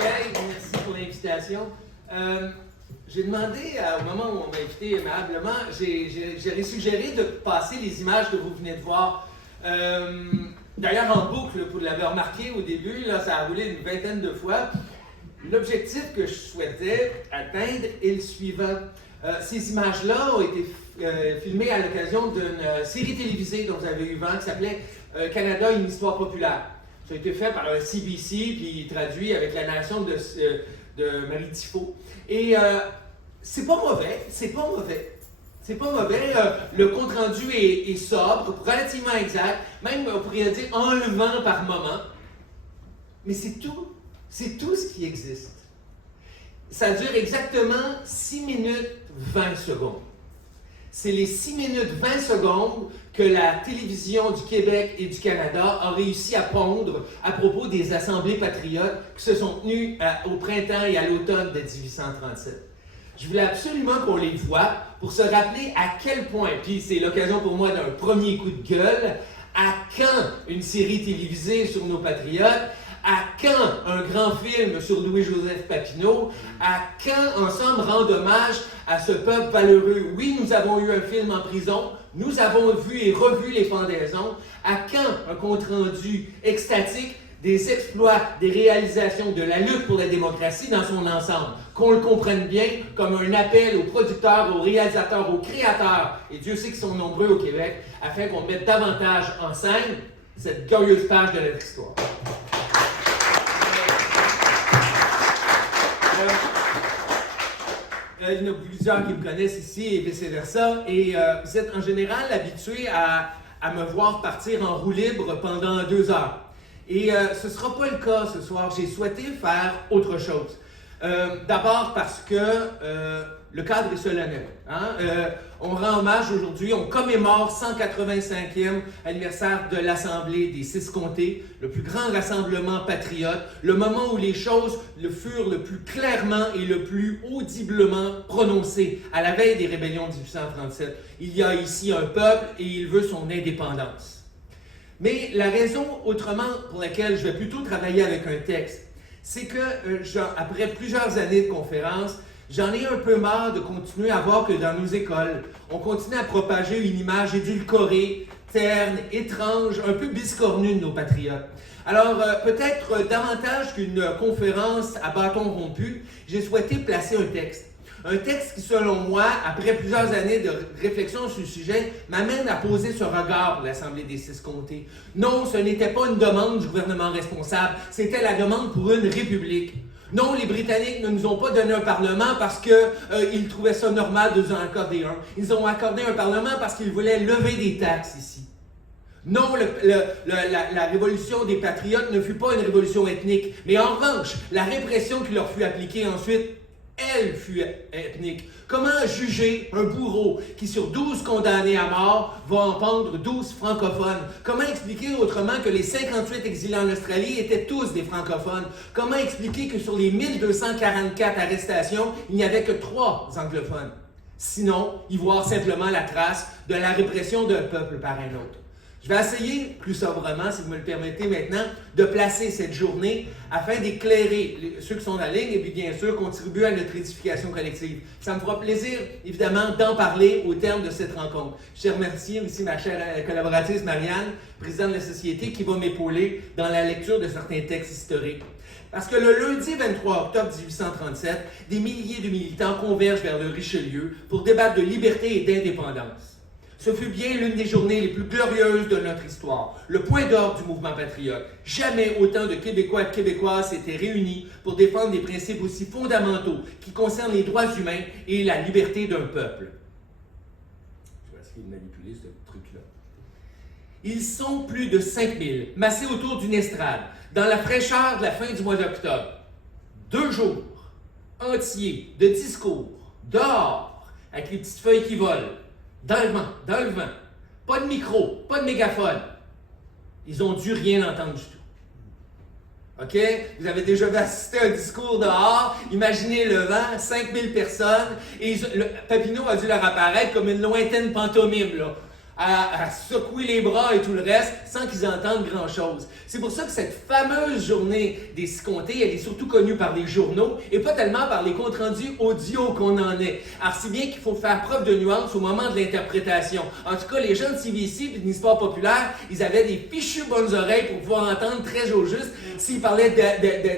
d'accueil. Merci pour l'invitation. J'ai demandé, au moment où on m'a invité aimablement, j'ai suggéré de passer les images que vous venez de voir. D'ailleurs, en boucle, vous l'avez remarqué au début, là, ça a roulé une vingtaine de fois. L'objectif que je souhaitais atteindre est le suivant. Ces images-là ont été filmées à l'occasion d'une série télévisée dont vous avez eu vent qui s'appelait Canada, une histoire populaire. Ça a été fait par un CBC puis traduit avec la narration de Marie Tifo. Et c'est pas mauvais, c'est pas mauvais. C'est pas mauvais. Le compte-rendu est sobre, relativement exact, même on pourrait dire enlevant par moment. Mais c'est tout. C'est tout ce qui existe. Ça dure exactement 6 minutes 20 secondes. C'est les 6 minutes 20 secondes que la télévision du Québec et du Canada a réussi à pondre à propos des assemblées patriotes qui se sont tenues au printemps et à l'automne de 1837. Je voulais absolument qu'on les voie pour se rappeler à quel point, puis c'est l'occasion pour moi d'un premier coup de gueule, à quand une série télévisée sur nos patriotes, à quand un grand film sur Louis-Joseph Papineau, à quand ensemble rendre hommage à ce peuple valeureux. Oui, nous avons eu un film en prison, nous avons vu et revu les pendaisons, à quand un compte-rendu extatique des exploits, des réalisations de la lutte pour la démocratie dans son ensemble, qu'on le comprenne bien comme un appel aux producteurs, aux réalisateurs, aux créateurs, et Dieu sait qu'ils sont nombreux au Québec, afin qu'on mette davantage en scène cette glorieuse page de notre histoire. Il y en a plusieurs qui me connaissent ici et vice-versa, et vous êtes en général habitués à me voir partir en roue libre pendant 2 heures. Et ce ne sera pas le cas ce soir. J'ai souhaité faire autre chose. D'abord parce que le cadre est solennel. Hein? On rend hommage aujourd'hui, on commémore 185e anniversaire de l'Assemblée des 6 comtés, le plus grand rassemblement patriote, le moment où les choses furent le plus clairement et le plus audiblement prononcées à la veille des rébellions de 1837. Il y a ici un peuple et il veut son indépendance. Mais la raison, autrement, pour laquelle je vais plutôt travailler avec un texte, c'est que, après plusieurs années de conférences, j'en ai un peu marre de continuer à voir que dans nos écoles, on continue à propager une image édulcorée, terne, étrange, un peu biscornue de nos patriotes. Alors, peut-être davantage qu'une conférence à bâton rompu, j'ai souhaité placer un texte. Un texte qui, selon moi, après plusieurs années de réflexion sur le sujet, m'amène à poser ce regard pour l'Assemblée des 6 comtés. Non, ce n'était pas une demande du gouvernement responsable, c'était la demande pour une république. Non, les Britanniques ne nous ont pas donné un parlement parce qu'ils trouvaient ça normal de nous en accorder un. Ils ont accordé un parlement parce qu'ils voulaient lever des taxes ici. Non, la révolution des patriotes ne fut pas une révolution ethnique, mais en revanche, la répression qui leur fut appliquée ensuite, elle fut ethnique. Comment juger un bourreau qui, sur 12 condamnés à mort, va en pendre 12 francophones? Comment expliquer autrement que les 58 exilés en Australie étaient tous des francophones? Comment expliquer que sur les 1244 arrestations, il n'y avait que 3 anglophones? Sinon, y voir simplement la trace de la répression d'un peuple par un autre. Je vais essayer, plus sobrement, si vous me le permettez maintenant, de placer cette journée afin d'éclairer ceux qui sont en ligne et puis bien sûr contribuer à notre édification collective. Ça me fera plaisir, évidemment, d'en parler au terme de cette rencontre. Je tiens à remercier aussi ma chère collaboratrice Marianne, présidente de la Société, qui va m'épauler dans la lecture de certains textes historiques. Parce que le lundi 23 octobre 1837, des milliers de militants convergent vers le Richelieu pour débattre de liberté et d'indépendance. Ce fut bien l'une des journées les plus glorieuses de notre histoire, le point d'ordre du mouvement patriote. Jamais autant de Québécois et de Québécoises s'étaient réunis pour défendre des principes aussi fondamentaux qui concernent les droits humains et la liberté d'un peuple. Je vais essayer de manipuler ce truc-là. Ils sont plus de 5000, massés autour d'une estrade, dans la fraîcheur de la fin du mois d'octobre. 2 jours entiers de discours, dehors, avec les petites feuilles qui volent. Dans le vent. Pas de micro, pas de mégaphone. Ils ont dû rien entendre du tout. OK? Vous avez déjà assisté à un discours dehors, imaginez le vent, 5000 personnes, et Papineau a dû leur apparaître comme une lointaine pantomime, là. à secouer les bras et tout le reste sans qu'ils entendent grand-chose. C'est pour ça que cette fameuse journée des six comtés, elle est surtout connue par les journaux et pas tellement par les comptes rendus audio qu'on en est. Alors, si bien qu'il faut faire preuve de nuance au moment de l'interprétation. En tout cas, les gens de CBC et de l'histoire populaire, ils avaient des fichues bonnes oreilles pour pouvoir entendre très au juste s'ils parlaient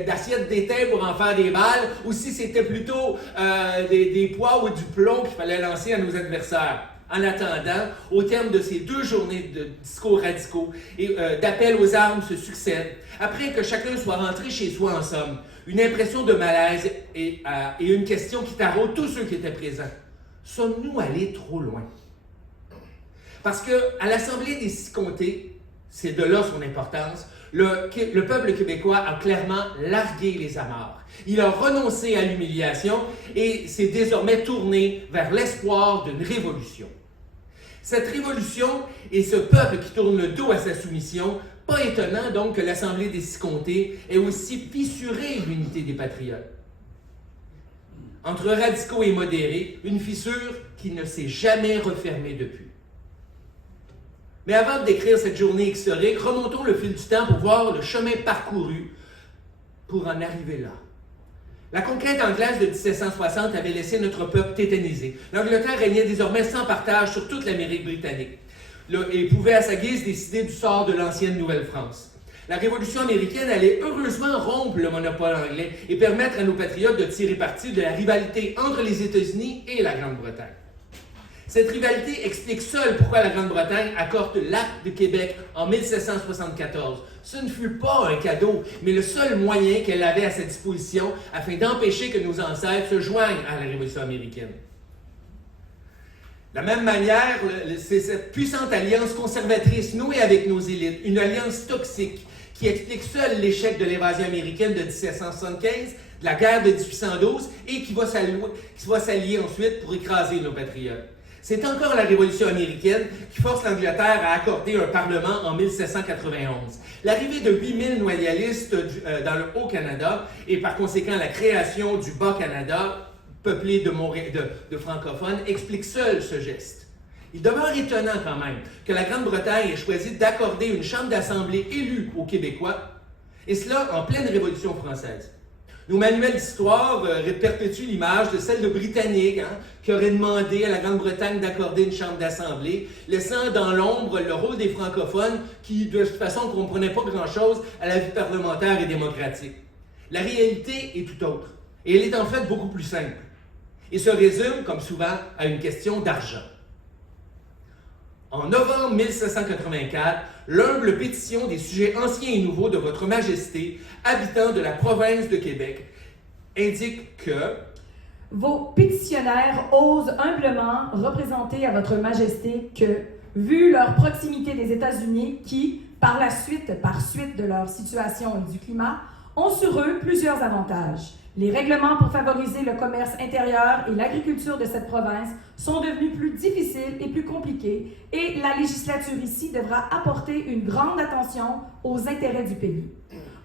d'assiettes d'étain pour en faire des balles ou si c'était plutôt des poids ou du plomb qu'il fallait lancer à nos adversaires. En attendant, au terme de ces 2 journées de discours radicaux et d'appels aux armes se succèdent, après que chacun soit rentré chez soi en somme, une impression de malaise et une question qui taraude tous ceux qui étaient présents. Sommes-nous allés trop loin? Parce qu'à l'Assemblée des six comtés, c'est de là son importance, le peuple québécois a clairement largué les amarres. Il a renoncé à l'humiliation et s'est désormais tourné vers l'espoir d'une révolution. Cette révolution et ce peuple qui tourne le dos à sa soumission, pas étonnant donc que l'Assemblée des six comtés ait aussi fissuré l'unité des patriotes. Entre radicaux et modérés, une fissure qui ne s'est jamais refermée depuis. Mais avant de décrire cette journée historique, remontons le fil du temps pour voir le chemin parcouru pour en arriver là. La conquête anglaise de 1760 avait laissé notre peuple tétanisé. L'Angleterre régnait désormais sans partage sur toute l'Amérique britannique et pouvait à sa guise décider du sort de l'ancienne Nouvelle-France. La Révolution américaine allait heureusement rompre le monopole anglais et permettre à nos patriotes de tirer parti de la rivalité entre les États-Unis et la Grande-Bretagne. Cette rivalité explique seule pourquoi la Grande-Bretagne accorde l'acte de Québec en 1774. Ce ne fut pas un cadeau, mais le seul moyen qu'elle avait à sa disposition afin d'empêcher que nos ancêtres se joignent à la Révolution américaine. De la même manière, c'est cette puissante alliance conservatrice nouée avec nos élites, une alliance toxique qui explique seule l'échec de l'invasion américaine de 1775, de la guerre de 1812 et qui va s'allier ensuite pour écraser nos patriotes. C'est encore la Révolution américaine qui force l'Angleterre à accorder un parlement en 1791. L'arrivée de 8000 loyalistes dans le Haut-Canada et par conséquent la création du Bas-Canada, peuplé de francophones, explique seul ce geste. Il demeure étonnant quand même que la Grande-Bretagne ait choisi d'accorder une chambre d'assemblée élue aux Québécois, et cela en pleine Révolution française. Nos manuels d'histoire perpétuent l'image de celle de Britanniques qui auraient demandé à la Grande-Bretagne d'accorder une chambre d'assemblée, laissant dans l'ombre le rôle des francophones qui, de toute façon, ne comprenaient pas grand-chose à la vie parlementaire et démocratique. La réalité est tout autre, et elle est en fait beaucoup plus simple, et se résume, comme souvent, à une question d'argent. En novembre 1784, l'humble pétition des sujets anciens et nouveaux de Votre Majesté, habitants de la province de Québec, indique que vos pétitionnaires osent humblement représenter à Votre Majesté que, vu leur proximité des États-Unis qui, par suite de leur situation et du climat, ont sur eux plusieurs avantages. Les règlements pour favoriser le commerce intérieur et l'agriculture de cette province sont devenus plus difficiles et plus compliqués et la législature ici devra apporter une grande attention aux intérêts du pays.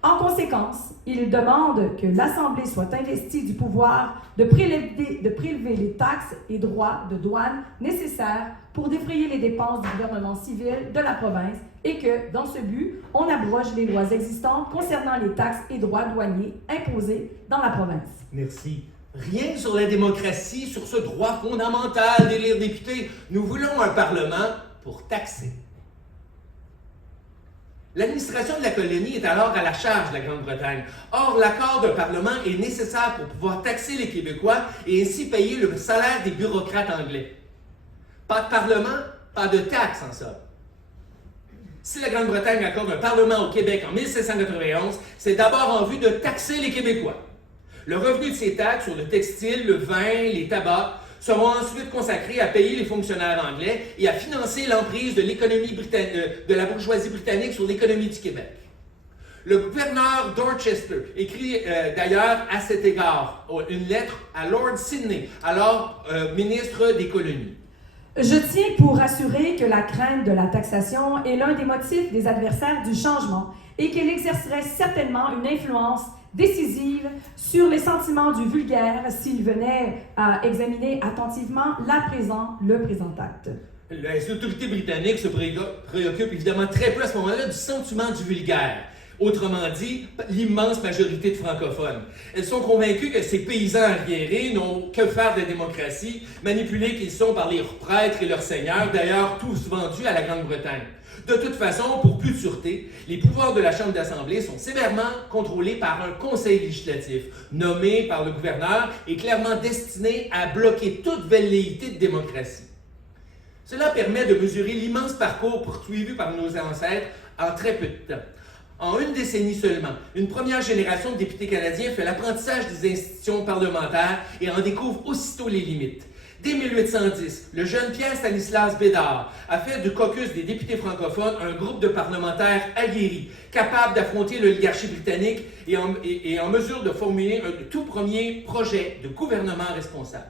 En conséquence, il demande que l'Assemblée soit investie du pouvoir de prélever les taxes et droits de douane nécessaires pour défrayer les dépenses du gouvernement civil de la province et que, dans ce but, on abroge les lois existantes concernant les taxes et droits douaniers imposés dans la province. Merci. Rien sur la démocratie, sur ce droit fondamental d'élire député. Nous voulons un Parlement pour taxer. L'administration de la colonie est alors à la charge de la Grande-Bretagne. Or, l'accord d'un Parlement est nécessaire pour pouvoir taxer les Québécois et ainsi payer le salaire des bureaucrates anglais. Pas de Parlement, pas de taxes en somme. Si la Grande-Bretagne accorde un Parlement au Québec en 1791, c'est d'abord en vue de taxer les Québécois. Le revenu de ces taxes sur le textile, le vin, les tabacs seront ensuite consacrés à payer les fonctionnaires anglais et à financer l'emprise de l'économie de la bourgeoisie britannique sur l'économie du Québec. Le gouverneur Dorchester écrit d'ailleurs à cet égard une lettre à Lord Sydney, alors ministre des colonies. Je tiens pour assurer que la crainte de la taxation est l'un des motifs des adversaires du changement et qu'elle exercerait certainement une influence décisive sur les sentiments du vulgaire s'il venait à examiner attentivement le présent acte. les autorités britanniques se préoccupent évidemment très peu à ce moment-là du sentiment du vulgaire. Autrement dit, l'immense majorité de francophones. Elles sont convaincues que ces paysans arriérés n'ont que faire de démocratie, manipulés qu'ils sont par leurs prêtres et leurs seigneurs, d'ailleurs tous vendus à la Grande-Bretagne. De toute façon, pour plus de sûreté, les pouvoirs de la Chambre d'Assemblée sont sévèrement contrôlés par un conseil législatif, nommé par le gouverneur et clairement destiné à bloquer toute velléité de démocratie. Cela permet de mesurer l'immense parcours poursuivi par nos ancêtres en très peu de temps. En une décennie seulement, une première génération de députés canadiens fait l'apprentissage des institutions parlementaires et en découvre aussitôt les limites. Dès 1810, le jeune Pierre Stanislas Bédard a fait du caucus des députés francophones un groupe de parlementaires aguerris, capables d'affronter l'oligarchie britannique et en mesure de formuler un tout premier projet de gouvernement responsable.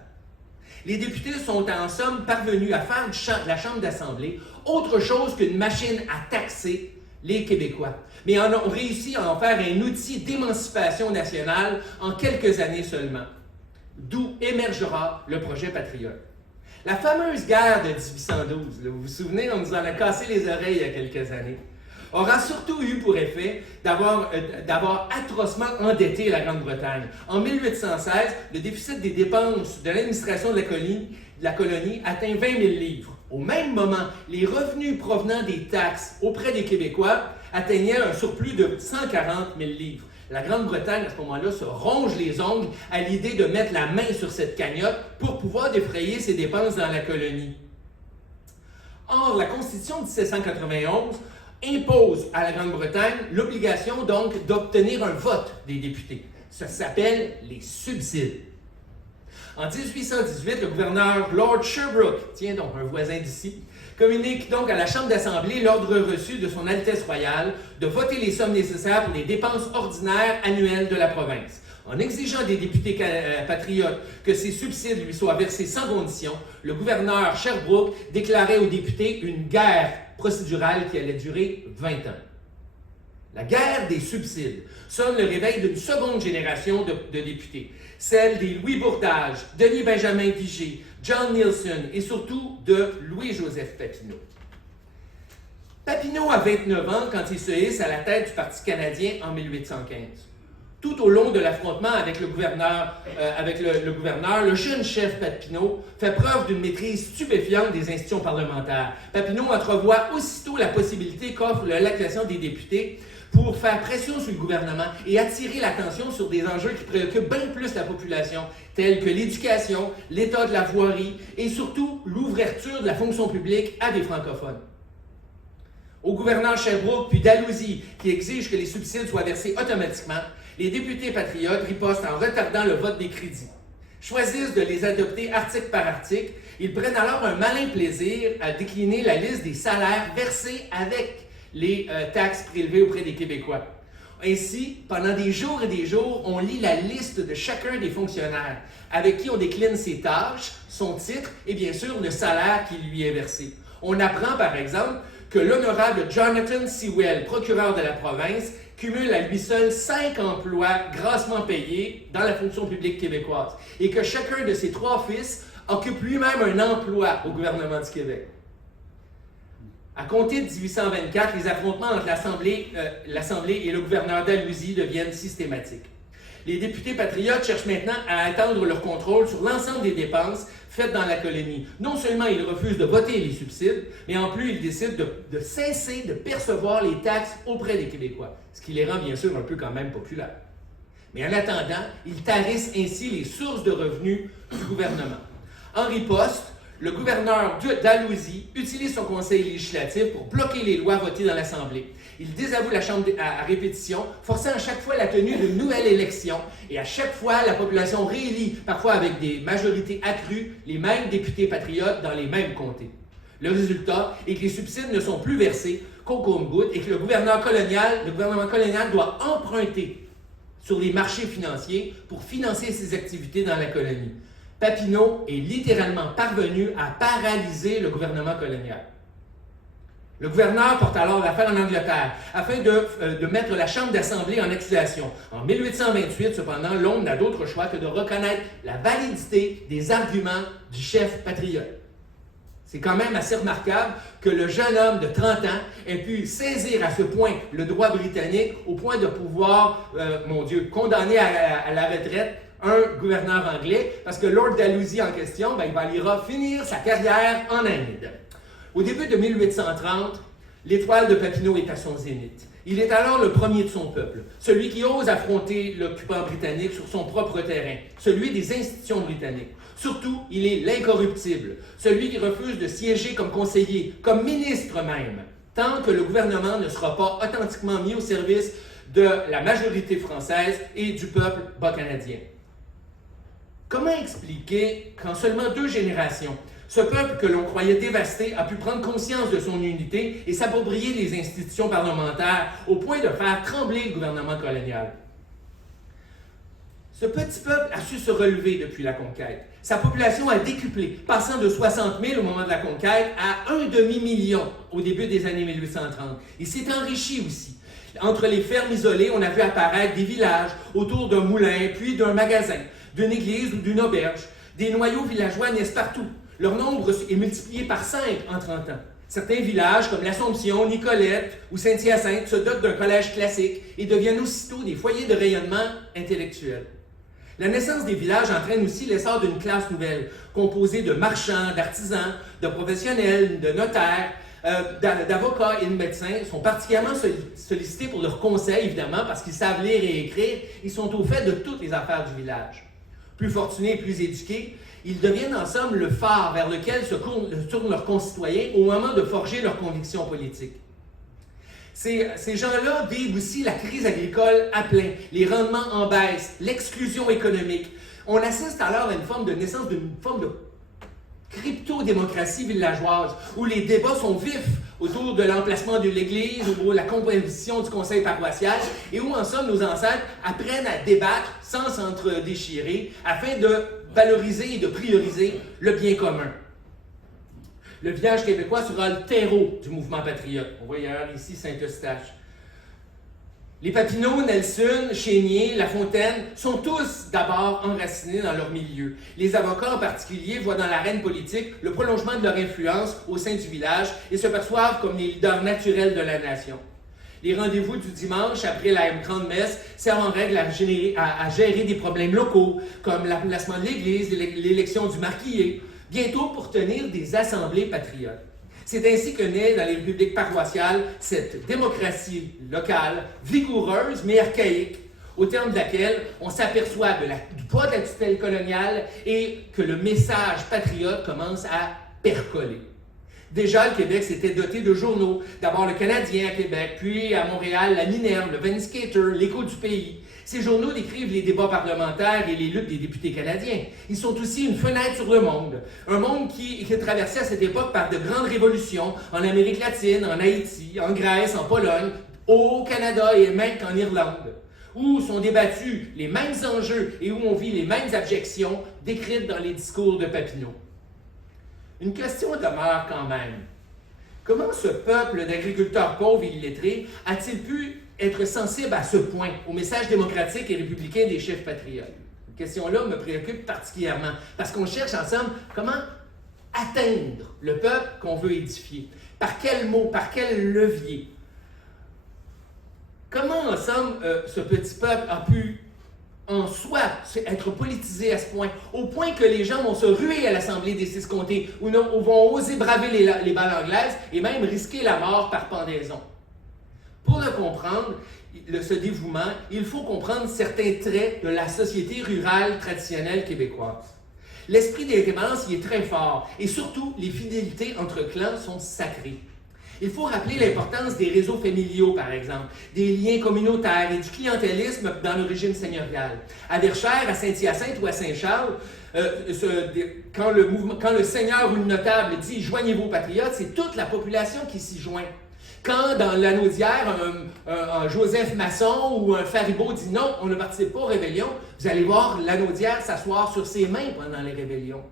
Les députés sont en somme parvenus à faire de la Chambre d'Assemblée autre chose qu'une machine à taxer les Québécois, mais en ont réussi à en faire un outil d'émancipation nationale en quelques années seulement. D'où émergera le projet patriote. La fameuse guerre de 1812, vous vous souvenez, on nous en a cassé les oreilles il y a quelques années, aura surtout eu pour effet d'avoir atrocement endetté la Grande-Bretagne. En 1816, le déficit des dépenses de l'administration de la colonie atteint 20 000 livres. Au même moment, les revenus provenant des taxes auprès des Québécois atteignaient un surplus de 140 000 livres. La Grande-Bretagne, à ce moment-là, se ronge les ongles à l'idée de mettre la main sur cette cagnotte pour pouvoir défrayer ses dépenses dans la colonie. Or, la Constitution de 1791 impose à la Grande-Bretagne l'obligation donc d'obtenir un vote des députés. Ça s'appelle les subsides. En 1818, le gouverneur Lord Sherbrooke, tiens donc un voisin d'ici, communique donc à la Chambre d'Assemblée l'ordre reçu de son Altesse royale de voter les sommes nécessaires pour les dépenses ordinaires annuelles de la province. En exigeant des députés patriotes que ces subsides lui soient versés sans condition, le gouverneur Sherbrooke déclarait aux députés une guerre procédurale qui allait durer 20 ans. La guerre des subsides sonne le réveil d'une seconde génération de députés, celle des Louis Bourdage, Denis Benjamin Vigée, John Neilson et surtout de Louis-Joseph Papineau. Papineau a 29 ans quand il se hisse à la tête du Parti canadien en 1815. Tout au long de l'affrontement avec le gouverneur, le jeune chef Papineau fait preuve d'une maîtrise stupéfiante des institutions parlementaires. Papineau entrevoit aussitôt la possibilité qu'offre l'accession des députés pour faire pression sur le gouvernement et attirer l'attention sur des enjeux qui préoccupent bien plus la population, tels que l'éducation, l'état de la voirie et surtout l'ouverture de la fonction publique à des francophones. Au gouverneur Sherbrooke puis Dalhousie, qui exige que les subsides soient versés automatiquement, les députés patriotes ripostent en retardant le vote des crédits. Choisissent de les adopter article par article. Ils prennent alors un malin plaisir à décliner la liste des salaires versés avec les taxes prélevées auprès des Québécois. Ainsi, pendant des jours et des jours, on lit la liste de chacun des fonctionnaires, avec qui on décline ses tâches, son titre et bien sûr le salaire qui lui est versé. On apprend par exemple que l'honorable Jonathan Sewell, procureur de la province, cumule à lui seul 5 emplois grassement payés dans la fonction publique québécoise et que chacun de ses 3 fils occupe lui-même un emploi au gouvernement du Québec. À compter de 1824, les affrontements entre l'Assemblée et le gouverneur Dalhousie deviennent systématiques. Les députés patriotes cherchent maintenant à étendre leur contrôle sur l'ensemble des dépenses faites dans la colonie. Non seulement ils refusent de voter les subsides, mais en plus ils décident de cesser de percevoir les taxes auprès des Québécois, ce qui les rend bien sûr un peu quand même populaires. Mais en attendant, ils tarissent ainsi les sources de revenus du gouvernement. En riposte, le gouverneur Dalhousie utilise son conseil législatif pour bloquer les lois votées dans l'Assemblée. Il désavoue la Chambre à répétition, forçant à chaque fois la tenue d'une nouvelle élection, et à chaque fois, la population réélit, parfois avec des majorités accrues, les mêmes députés patriotes dans les mêmes comtés. Le résultat est que les subsides ne sont plus versés qu'au compte-gouttes et que le gouvernement colonial doit emprunter sur les marchés financiers pour financer ses activités dans la colonie. Papineau est littéralement parvenu à paralyser le gouvernement colonial. Le gouverneur porte alors l'affaire en Angleterre afin de mettre la Chambre d'Assemblée en accusation. En 1828, cependant, Londres n'a d'autre choix que de reconnaître la validité des arguments du chef patriote. C'est quand même assez remarquable que le jeune homme de 30 ans ait pu saisir à ce point le droit britannique au point de pouvoir, condamner à la retraite un gouverneur anglais, parce que Lord Dalhousie en question, il ira finir sa carrière en Inde. Au début de 1830, l'étoile de Papineau est à son zénith. Il est alors le premier de son peuple, celui qui ose affronter l'occupant britannique sur son propre terrain, celui des institutions britanniques. Surtout, il est l'incorruptible, celui qui refuse de siéger comme conseiller, comme ministre même, tant que le gouvernement ne sera pas authentiquement mis au service de la majorité française et du peuple bas-canadien. Comment expliquer qu'en seulement 2 générations, ce peuple que l'on croyait dévasté a pu prendre conscience de son unité et s'approprier les institutions parlementaires au point de faire trembler le gouvernement colonial? Ce petit peuple a su se relever depuis la conquête. Sa population a décuplé, passant de 60 000 au moment de la conquête à 1 demi-million au début des années 1830. Il s'est enrichi aussi. Entre les fermes isolées, on a vu apparaître des villages autour d'un moulin, puis d'un magasin, d'une église ou d'une auberge. Des noyaux villageois naissent partout. Leur nombre est multiplié par 5 en 30 ans. Certains villages, comme l'Assomption, Nicolette ou Saint-Hyacinthe, se dotent d'un collège classique et deviennent aussitôt des foyers de rayonnement intellectuel. La naissance des villages entraîne aussi l'essor d'une classe nouvelle, composée de marchands, d'artisans, de professionnels, de notaires, d'avocats et de médecins. Ils sont particulièrement sollicités pour leurs conseils, évidemment, parce qu'ils savent lire et écrire. Ils sont au fait de toutes les affaires du village. Plus fortunés et plus éduqués, ils deviennent en somme le phare vers lequel se tournent leurs concitoyens au moment de forger leurs convictions politiques. Ces gens-là vivent aussi la crise agricole à plein, les rendements en baisse, l'exclusion économique. On assiste alors à une forme de naissance d'une forme de crypto-démocratie villageoise, où les débats sont vifs autour de l'emplacement de l'Église ou de la composition du conseil paroissial, et où en somme nos ancêtres apprennent à débattre sans s'entre-déchirer, afin de valoriser et de prioriser le bien commun. Le village québécois sera le terreau du mouvement patriote. On voit d'ailleurs ici Saint-Eustache. Les Papineau, Nelson, Chénier, La Fontaine sont tous d'abord enracinés dans leur milieu. Les avocats en particulier voient dans l'arène politique le prolongement de leur influence au sein du village et se perçoivent comme les leaders naturels de la nation. Les rendez-vous du dimanche après la grande messe servent en règle à gérer des problèmes locaux, comme l'emplacement de l'église, l'élection du marquillier, bientôt pour tenir des assemblées patriotes. C'est ainsi que naît dans les républiques paroissiales cette démocratie locale, vigoureuse mais archaïque, au terme de laquelle on s'aperçoit du poids de la tutelle coloniale et que le message patriote commence à percoler. Déjà, le Québec s'était doté de journaux. D'abord le Canadien à Québec, puis à Montréal, la Minerve, le Vindicator, l'Écho du pays. Ces journaux décrivent les débats parlementaires et les luttes des députés canadiens. Ils sont aussi une fenêtre sur le monde. Un monde qui est traversé à cette époque par de grandes révolutions en Amérique latine, en Haïti, en Grèce, en Pologne, au Canada et même qu'en Irlande, où sont débattus les mêmes enjeux et où on vit les mêmes abjections décrites dans les discours de Papineau. Une question demeure quand même. Comment ce peuple d'agriculteurs pauvres et illettrés a-t-il pu être sensible à ce point au message démocratique et républicain des chefs patriotes? Cette question-là me préoccupe particulièrement parce qu'on cherche ensemble comment atteindre le peuple qu'on veut édifier. Par quel mot, par quel levier? Comment ensemble ce petit peuple a pu en soi être politisé à ce point, au point que les gens vont se ruer à l'Assemblée des 6 comtés, ou vont oser braver les balles anglaises et même risquer la mort par pendaison. Pour le comprendre, ce dévouement, il faut comprendre certains traits de la société rurale traditionnelle québécoise. L'esprit d'indépendance y est très fort, et surtout, les fidélités entre clans sont sacrées. Il faut rappeler l'importance des réseaux familiaux, par exemple, des liens communautaires et du clientélisme dans le régime seigneurial. À Verchères, à Saint-Hyacinthe ou à Saint-Charles, quand le seigneur ou le notable dit « joignez-vous aux patriotes », c'est toute la population qui s'y joint. Quand dans l'Anaudière, un Joseph Masson ou un Faribault dit « non, on ne participe pas aux rébellions », vous allez voir l'Anaudière s'asseoir sur ses mains pendant les rébellions.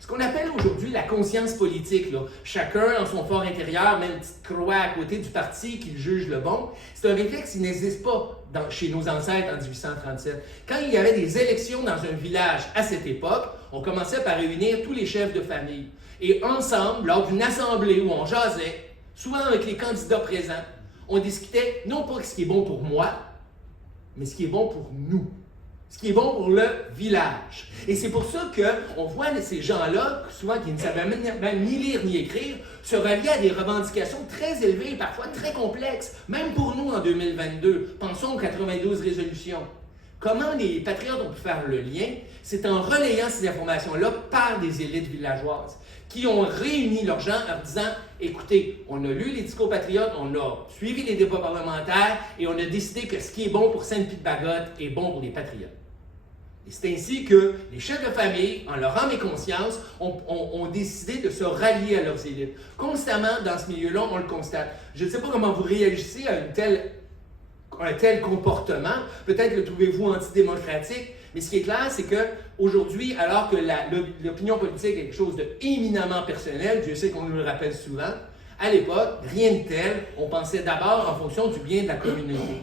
Ce qu'on appelle aujourd'hui la conscience politique, là, chacun en son fort intérieur met une petite croix à côté du parti qu'il juge le bon, c'est un réflexe qui n'existe pas chez nos ancêtres en 1837. Quand il y avait des élections dans un village à cette époque, on commençait par réunir tous les chefs de famille. Et ensemble, lors d'une assemblée où on jasait, souvent avec les candidats présents, on discutait non pas ce qui est bon pour moi, mais ce qui est bon pour nous. Ce qui est bon pour le village. Et c'est pour ça qu'on voit ces gens-là, souvent qui ne savaient même ni lire ni écrire, se rallier à des revendications très élevées, parfois très complexes, même pour nous en 2022. Pensons aux 92 résolutions. Comment les patriotes ont pu faire le lien? C'est en relayant ces informations-là par des élites villageoises qui ont réuni leurs gens en disant « Écoutez, on a lu les discours patriotes, on a suivi les débats parlementaires et on a décidé que ce qui est bon pour Sainte-Pie-de-Bagotte est bon pour les patriotes. » Et c'est ainsi que les chefs de famille, en leur âme et conscience, ont décidé de se rallier à leurs élites. Constamment, dans ce milieu-là, on le constate. Je ne sais pas comment vous réagissez à un tel comportement. Peut-être le trouvez-vous antidémocratique. Mais ce qui est clair, c'est qu'aujourd'hui, alors que l'opinion politique est quelque chose d'éminemment personnel, Dieu sait qu'on nous le rappelle souvent, à l'époque, rien de tel. On pensait d'abord en fonction du bien de la communauté.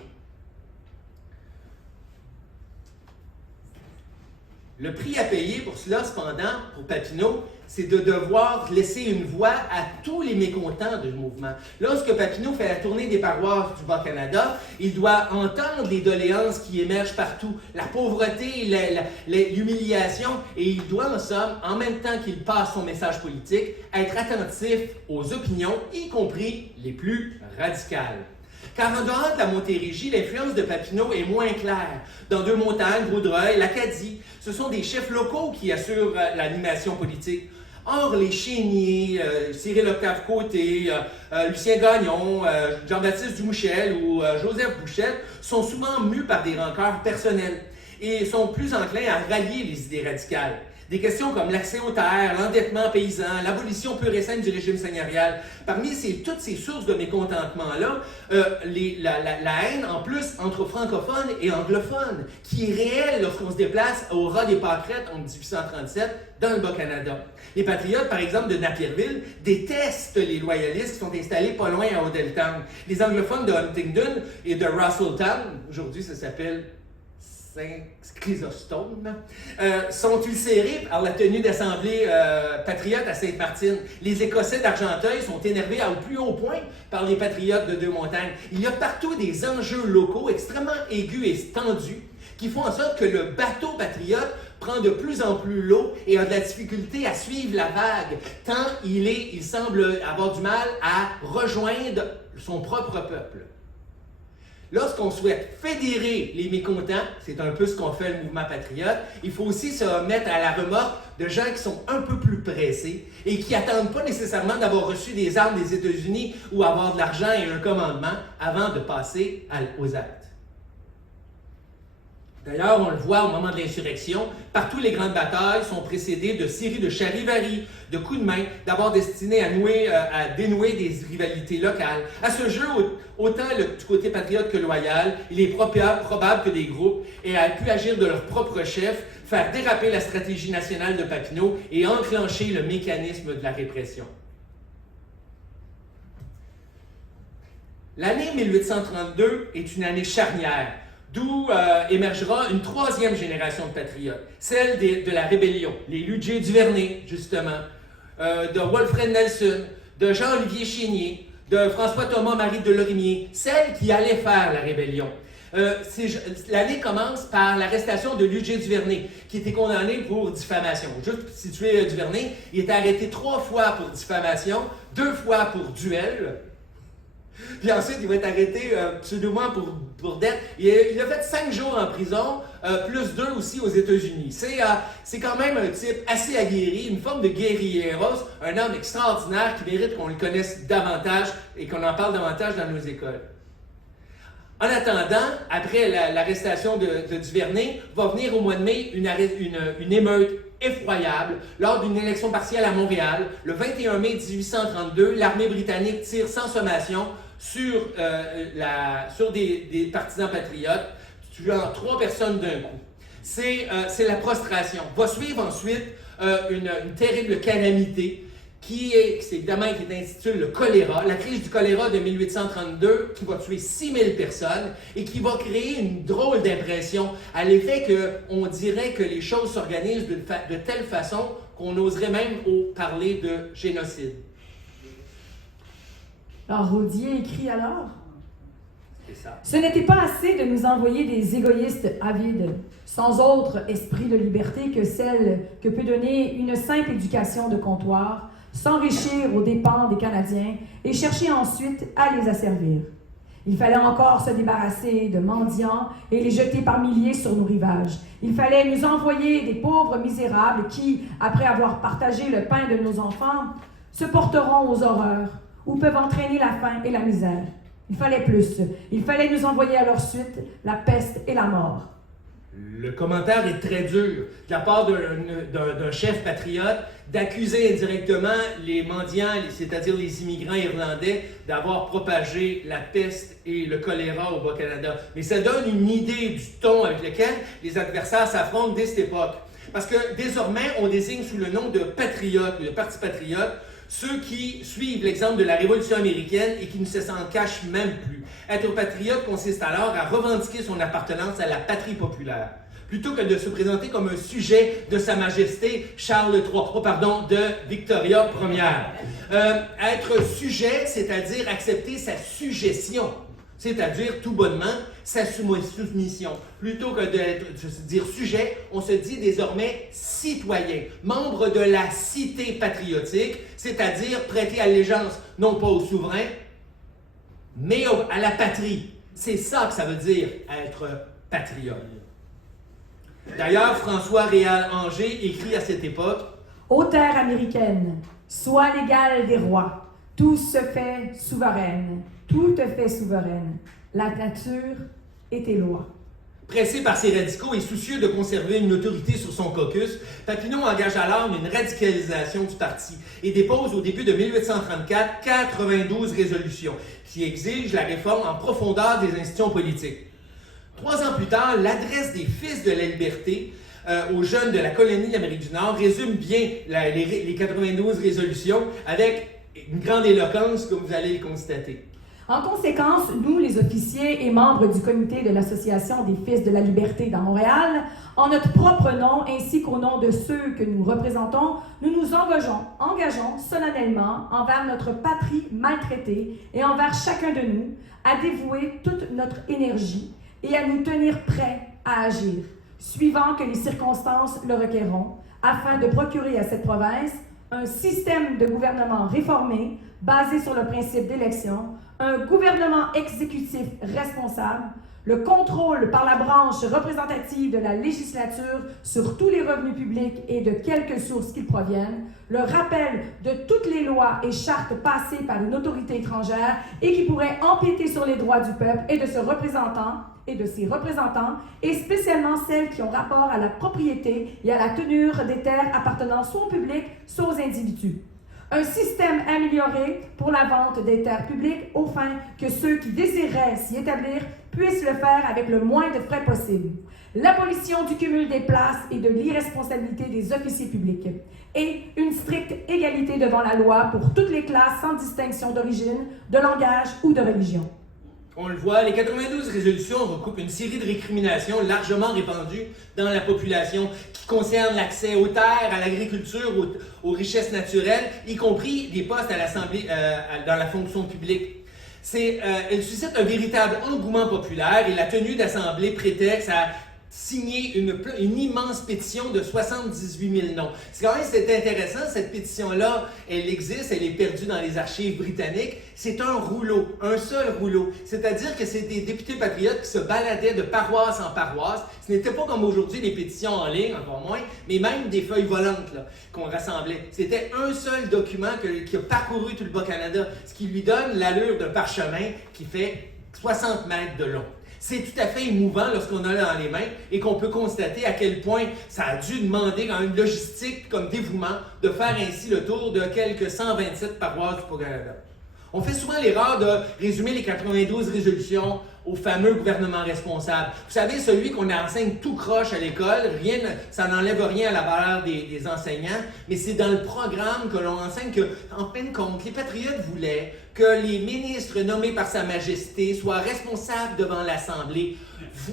Le prix à payer pour cela, cependant, pour Papineau, c'est de devoir laisser une voix à tous les mécontents du mouvement. Lorsque Papineau fait la tournée des paroisses du Bas-Canada, il doit entendre les doléances qui émergent partout, la pauvreté, l'humiliation, et il doit, en somme, en même temps qu'il passe son message politique, être attentif aux opinions, y compris les plus radicales. Car en dehors de la Montérégie, l'influence de Papineau est moins claire. Dans Deux-Montagnes, Vaudreuil, l'Acadie, ce sont des chefs locaux qui assurent l'animation politique. Or, les Chéniers, Cyril Octave-Côté, Lucien Gagnon, Jean-Baptiste Dumouchel ou Joseph Bouchette sont souvent mus par des rancœurs personnelles et sont plus enclins à rallier les idées radicales. Des questions comme l'accès aux terres, l'endettement paysan, l'abolition pure et simple du régime seigneurial. Parmi toutes ces sources de mécontentement-là, la haine, en plus, entre francophones et anglophones, qui est réelle lorsqu'on se déplace au ras des Pâquerettes en 1837 dans le Bas-Canada. Les patriotes, par exemple, de Napierville, détestent les loyalistes qui sont installés pas loin à Odelltown. Les anglophones de Huntingdon et de Russelltown, aujourd'hui ça s'appelle Saint-Chrysostome, sont ulcérés par la tenue d'assemblée patriote à Sainte-Martine. Les Écossais d'Argenteuil sont énervés au plus haut point par les patriotes de Deux-Montagnes. Il y a partout des enjeux locaux extrêmement aigus et tendus qui font en sorte que le bateau patriote prend de plus en plus l'eau et a de la difficulté à suivre la vague, tant il semble avoir du mal à rejoindre son propre peuple. Lorsqu'on souhaite fédérer les mécontents, c'est un peu ce qu'on fait le mouvement patriote, il faut aussi se mettre à la remorque de gens qui sont un peu plus pressés et qui n'attendent pas nécessairement d'avoir reçu des armes des États-Unis ou avoir de l'argent et un commandement avant de passer aux actes. D'ailleurs, on le voit au moment de l'insurrection, partout les grandes batailles sont précédées de séries de charivaris, de coups de main, d'abord destinés à dénouer des rivalités locales. À ce jeu, autant du côté patriote que loyal, il est probable que des groupes aient pu agir de leur propre chef, faire déraper la stratégie nationale de Papineau et enclencher le mécanisme de la répression. L'année 1832 est une année charnière, d'où émergera une troisième génération de patriotes, celle de la rébellion, les Ludger Duvernay, justement, de Wilfred Nelson, de Jean-Olivier Chénier, de François-Thomas-Marie de Lorimier, celle qui allait faire la rébellion. L'année commence par l'arrestation de Ludger Duvernay, qui était condamné pour diffamation. Juste pour situer Duvernay, il était arrêté 3 fois pour diffamation, 2 fois pour duel. Puis ensuite, il va être arrêté pseudo-ment pour dette. Il a fait 5 jours en prison, plus 2 aussi aux États-Unis. C'est quand même un type assez aguerri, une forme de guerrilleros, un homme extraordinaire qui mérite qu'on le connaisse davantage et qu'on en parle davantage dans nos écoles. En attendant, après l'arrestation de Duvernay, va venir au mois de mai une émeute effroyable lors d'une élection partielle à Montréal. Le 21 mai 1832, l'armée britannique tire sans sommation sur des partisans patriotes, tuant 3 personnes d'un coup. C'est la prostration. Va suivre ensuite une terrible calamité évidemment qui s'intitule le choléra, la crise du choléra de 1832, qui va tuer 6000 personnes et qui va créer une drôle d'impression à l'effet qu'on dirait que les choses s'organisent de telle façon qu'on oserait même parler de génocide. Alors, Rodier écrit alors: C'est ça. Ce n'était pas assez de nous envoyer des égoïstes avides, sans autre esprit de liberté que celle que peut donner une simple éducation de comptoir, s'enrichir aux dépens des Canadiens et chercher ensuite à les asservir. Il fallait encore se débarrasser de mendiants et les jeter par milliers sur nos rivages. Il fallait nous envoyer des pauvres misérables qui, après avoir partagé le pain de nos enfants, se porteront aux horreurs ou peuvent entraîner la faim et la misère. Il fallait plus. Il fallait nous envoyer à leur suite la peste et la mort. Le commentaire est très dur de la part d'un chef patriote d'accuser indirectement les mendiants, c'est-à-dire les immigrants irlandais, d'avoir propagé la peste et le choléra au Bas-Canada. Mais ça donne une idée du ton avec lequel les adversaires s'affrontent dès cette époque. Parce que désormais, on désigne sous le nom de patriotes, le Parti patriote, ceux qui suivent l'exemple de la Révolution américaine et qui ne s'en cachent même plus. Être patriote consiste alors à revendiquer son appartenance à la patrie populaire, plutôt que de se présenter comme un sujet de Sa Majesté Charles III, de Victoria Ier. Être sujet, c'est-à-dire accepter sa suggestion, c'est-à-dire tout bonnement sa soumission. Plutôt que de se dire sujet, on se dit désormais citoyen, membre de la cité patriotique, c'est-à-dire prêter allégeance non pas au souverain, mais à la patrie. C'est ça que ça veut dire être patriote. D'ailleurs, François Réal-Anger écrit à cette époque: Ô terre américaine, sois l'égal des rois, tout se fait souveraine, tout te fait souveraine, la nature et tes lois. Pressé par ses radicaux et soucieux de conserver une autorité sur son caucus, Papineau engage alors une radicalisation du parti et dépose au début de 1834 92 résolutions qui exigent la réforme en profondeur des institutions politiques. 3 ans plus tard, l'adresse des Fils de la Liberté aux jeunes de la colonie d'Amérique du Nord résume bien les 92 résolutions avec une grande éloquence, comme vous allez le constater. En conséquence, nous, les officiers et membres du comité de l'Association des Fils de la Liberté dans Montréal, en notre propre nom ainsi qu'au nom de ceux que nous représentons, nous nous engageons solennellement envers notre patrie maltraitée et envers chacun de nous à dévouer toute notre énergie et à nous tenir prêts à agir, suivant que les circonstances le requerront, afin de procurer à cette province un système de gouvernement réformé, basé sur le principe d'élection, un gouvernement exécutif responsable, le contrôle par la branche représentative de la législature sur tous les revenus publics et de quelque source qu'ils proviennent, le rappel de toutes les lois et chartes passées par une autorité étrangère et qui pourraient empiéter sur les droits du peuple et de ses représentants, et spécialement celles qui ont rapport à la propriété et à la tenure des terres appartenant soit au public, soit aux individus. Un système amélioré pour la vente des terres publiques, au fin que ceux qui désireraient s'y établir puissent le faire avec le moins de frais possible. L'abolition du cumul des places et de l'irresponsabilité des officiers publics. Et une stricte égalité devant la loi pour toutes les classes sans distinction d'origine, de langage ou de religion. On le voit, les 92 résolutions recoupent une série de récriminations largement répandues dans la population qui concernent l'accès aux terres, à l'agriculture, aux richesses naturelles, y compris des postes à l'Assemblée, dans la fonction publique. Elle suscite un véritable engouement populaire et la tenue d'assemblée prétexte à signer une immense pétition de 78 000 noms. C'est quand même intéressant, cette pétition-là, elle existe, elle est perdue dans les archives britanniques. C'est un rouleau, un seul rouleau. C'est-à-dire que c'est des députés patriotes qui se baladaient de paroisse en paroisse. Ce n'était pas comme aujourd'hui des pétitions en ligne, encore moins, mais même des feuilles volantes là, qu'on rassemblait. C'était un seul document qui a parcouru tout le Bas-Canada, ce qui lui donne l'allure d'un parchemin qui fait 60 mètres de long. C'est tout à fait émouvant lorsqu'on a dans les mains et qu'on peut constater à quel point ça a dû demander quand même logistique comme dévouement de faire ainsi le tour de quelques 127 paroisses du Bas-Canada. On fait souvent l'erreur de résumer les 92 résolutions au fameux gouvernement responsable. Vous savez, celui qu'on enseigne tout croche à l'école, ça n'enlève rien à la valeur des enseignants, mais c'est dans le programme que l'on enseigne que, en fin de compte, les patriotes voulaient que les ministres nommés par Sa Majesté soient responsables devant l'Assemblée.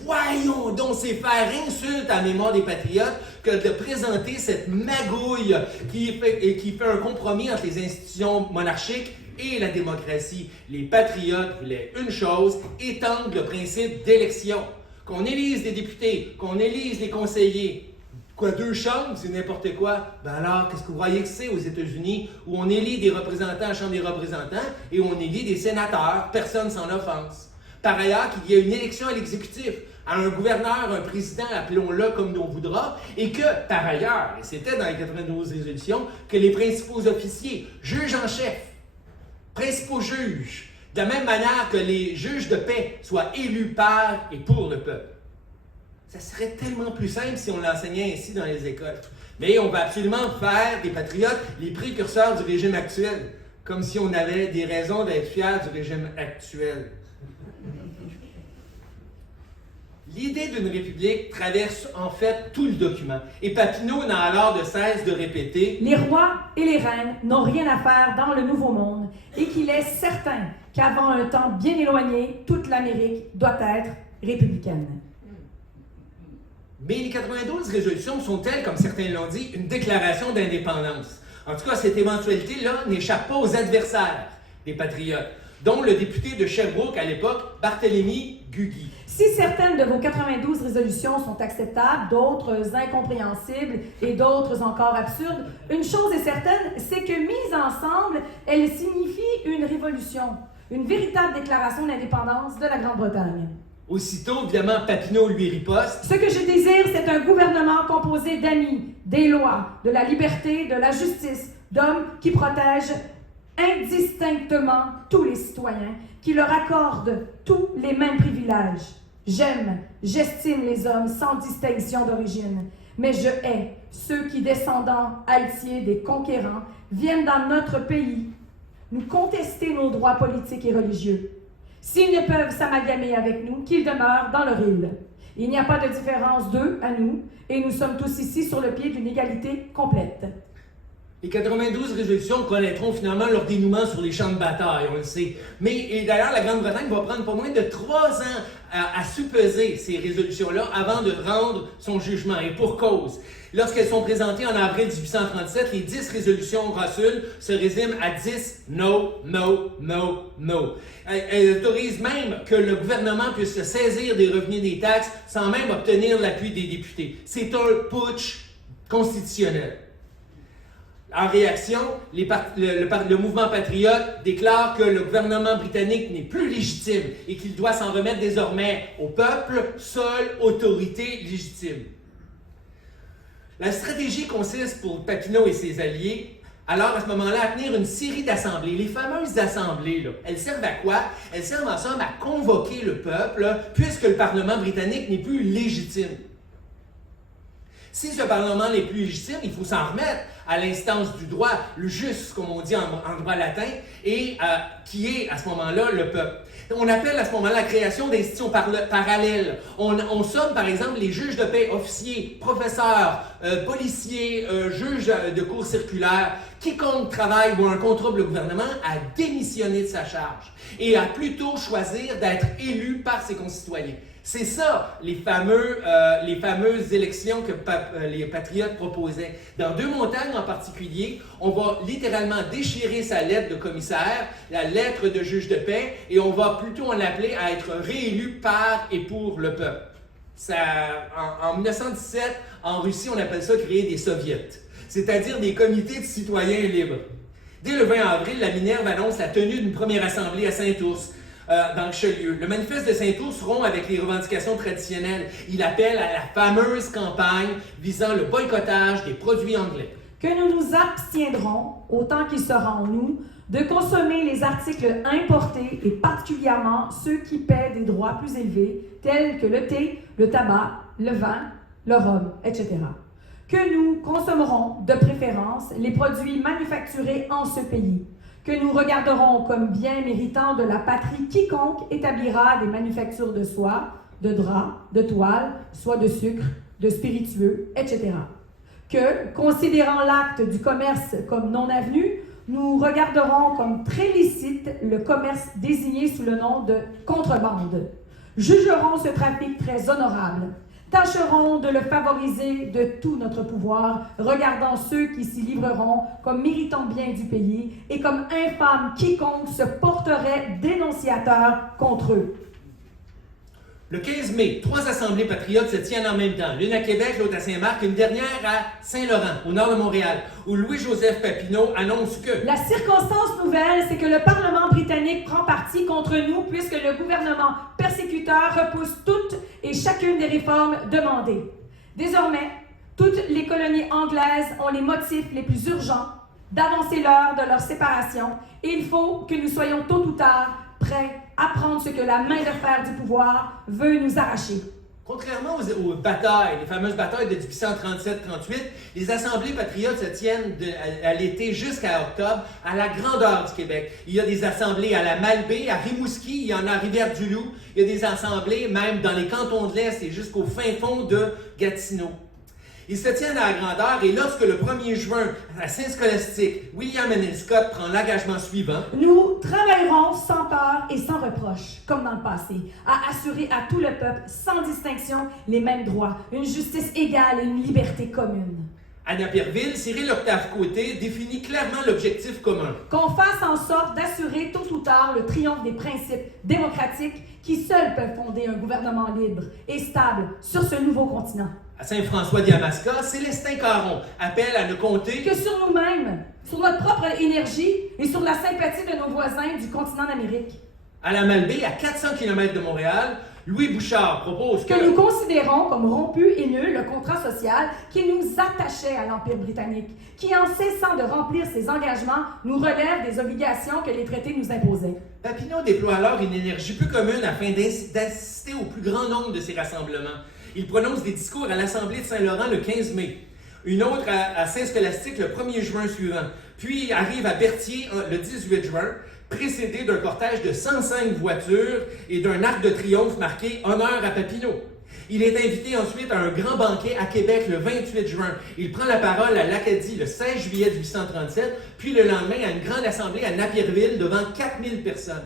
Voyons donc, c'est faire insulte à la mémoire des patriotes que de présenter cette magouille qui fait un compromis entre les institutions monarchiques et la démocratie. Les patriotes voulaient une chose, étendre le principe d'élection. Qu'on élise des députés, qu'on élise les conseillers. Quoi, 2 chambres, c'est n'importe quoi? Ben alors, qu'est-ce que vous croyez que c'est aux États-Unis, où on élit des représentants à la Chambre des représentants et où on élit des sénateurs, personne sans offense. Par ailleurs, qu'il y ait une élection à l'exécutif, à un gouverneur, un président, appelons-le comme l'on voudra, et que, par ailleurs, et c'était dans les 92 résolutions, que les principaux officiers, juges en chef, principaux juges, de la même manière que les juges de paix soient élus par et pour le peuple. Ça serait tellement plus simple si on l'enseignait ainsi dans les écoles. Mais on va absolument faire des patriotes les précurseurs du régime actuel, comme si on avait des raisons d'être fiers du régime actuel. L'idée d'une république traverse en fait tout le document. Et Papineau n'a alors de cesse de répéter « Les rois et les reines n'ont rien à faire dans le Nouveau Monde et qu'il est certain qu'avant un temps bien éloigné, toute l'Amérique doit être républicaine. » Mais les 92 résolutions sont-elles, comme certains l'ont dit, une déclaration d'indépendance? En tout cas, cette éventualité-là n'échappe pas aux adversaires des patriotes, dont le député de Sherbrooke à l'époque, Barthélemy Gugy. Si certaines de vos 92 résolutions sont acceptables, d'autres incompréhensibles et d'autres encore absurdes, une chose est certaine, c'est que mises ensemble, elles signifient une révolution, une véritable déclaration d'indépendance de la Grande-Bretagne. Aussitôt, évidemment, Papineau lui riposte. Ce que je désire, c'est un gouvernement composé d'amis, des lois, de la liberté, de la justice, d'hommes qui protègent indistinctement tous les citoyens, qui leur accordent tous les mêmes privilèges. J'estime les hommes sans distinction d'origine, mais je hais ceux qui, descendants altiers des conquérants, viennent dans notre pays nous contester nos droits politiques et religieux. S'ils ne peuvent s'amalgamer avec nous, qu'ils demeurent dans leur île. Il n'y a pas de différence d'eux à nous, et nous sommes tous ici sur le pied d'une égalité complète. Les 92 résolutions connaîtront finalement leur dénouement sur les champs de bataille, on le sait. Mais d'ailleurs, la Grande-Bretagne va prendre pas moins de 3 ans à soupeser ces résolutions-là avant de rendre son jugement, et pour cause. Lorsqu'elles sont présentées en avril 1837, les 10 résolutions Russell se résument à 10 « no, no, no, no ». Elles autorisent même que le gouvernement puisse se saisir des revenus des taxes sans même obtenir l'appui des députés. C'est un putsch constitutionnel. En réaction, le mouvement patriote déclare que le gouvernement britannique n'est plus légitime et qu'il doit s'en remettre désormais au peuple, seule autorité légitime. La stratégie consiste pour Papineau et ses alliés, alors à ce moment-là, à tenir une série d'assemblées. Les fameuses assemblées, là, elles servent à quoi? Elles servent en somme à convoquer le peuple, là, puisque le Parlement britannique n'est plus légitime. Si ce Parlement n'est plus légitime, il faut s'en remettre à l'instance du droit, le jus, comme on dit en droit latin, et qui est à ce moment-là le peuple. On appelle à ce moment-là la création d'institutions parallèles. On somme par exemple les juges de paix, officiers, professeurs, policiers, juges de cour circulaire, quiconque travaille ou a un contrôle le gouvernement à démissionner de sa charge et à plutôt choisir d'être élu par ses concitoyens. C'est ça, les fameuses élections que les patriotes proposaient. Dans Deux-Montagnes en particulier, on va littéralement déchirer sa lettre de commissaire, la lettre de juge de paix, et on va plutôt en appeler à être réélu par et pour le peuple. En 1917, en Russie, on appelle ça créer des soviets, c'est-à-dire des comités de citoyens libres. Dès le 20 avril, la Minerve annonce la tenue d'une première assemblée à Saint-Ours, dans le Richelieu. Le manifeste de Saint-Ours rompt avec les revendications traditionnelles. Il appelle à la fameuse campagne visant le boycottage des produits anglais. Que nous nous abstiendrons, autant qu'il sera en nous, de consommer les articles importés et particulièrement ceux qui paient des droits plus élevés, tels que le thé, le tabac, le vin, le rhum, etc. Que nous consommerons de préférence les produits manufacturés en ce pays. que nous regarderons comme bien méritant de la patrie quiconque établira des manufactures de soie, de drap, de toile, soit de sucre, de spiritueux, etc. Que, considérant l'acte du commerce comme non avenu, nous regarderons comme très licite le commerce désigné sous le nom de contrebande. Jugerons ce trafic très honorable. Tâcherons de le favoriser de tout notre pouvoir, regardant ceux qui s'y livreront comme méritant bien du pays et comme infâme quiconque se porterait dénonciateur contre eux. Le 15 mai, 3 assemblées patriotes se tiennent en même temps. L'une à Québec, l'autre à Saint-Marc, une dernière à Saint-Laurent, au nord de Montréal, où Louis-Joseph Papineau annonce que... La circonstance nouvelle, c'est que le Parlement britannique prend parti contre nous puisque le gouvernement persécuteur repousse toutes et chacune des réformes demandées. Désormais, toutes les colonies anglaises ont les motifs les plus urgents d'avancer l'heure de leur séparation et il faut que nous soyons tôt ou tard prêts à prendre ce que la main de fer du pouvoir veut nous arracher. Contrairement aux batailles, les fameuses batailles de 1837-38, les assemblées patriotes se tiennent à l'été jusqu'à octobre à la grandeur du Québec. Il y a des assemblées à la Malbaie, à Rimouski, il y en a à Rivière-du-Loup, il y a des assemblées même dans les cantons de l'Est et jusqu'au fin fond de Gatineau. Ils se tiennent à la grandeur et lorsque le 1er juin, à Saint-Scolastique, William Henry Scott prend l'engagement suivant. Nous travaillerons sans peur et sans reproche, comme dans le passé, à assurer à tout le peuple, sans distinction, les mêmes droits, une justice égale et une liberté commune. À Napierville, Cyril Octave Côté définit clairement l'objectif commun. Qu'on fasse en sorte d'assurer tôt ou tard le triomphe des principes démocratiques qui seuls peuvent fonder un gouvernement libre et stable sur ce nouveau continent. À Saint-François-d'Yamaska, Célestin Caron appelle à ne compter que sur nous-mêmes, sur notre propre énergie et sur la sympathie de nos voisins du continent d'Amérique. À la Malbaie, à 400 km de Montréal, Louis Bouchard propose que nous considérons comme rompu et nul le contrat social qui nous attachait à l'Empire britannique, qui en cessant de remplir ses engagements nous relève des obligations que les traités nous imposaient. Papineau déploie alors une énergie peu commune afin d'assister au plus grand nombre de ces rassemblements. Il prononce des discours à l'Assemblée de Saint-Laurent le 15 mai, une autre à Saint-Scolastique le 1er juin suivant, puis arrive à Berthier le 18 juin, précédé d'un cortège de 105 voitures et d'un arc de triomphe marqué « Honneur à Papineau ». Il est invité ensuite à un grand banquet à Québec le 28 juin. Il prend la parole à l'Acadie le 16 juillet 1837, puis le lendemain à une grande assemblée à Napierville devant 4000 personnes.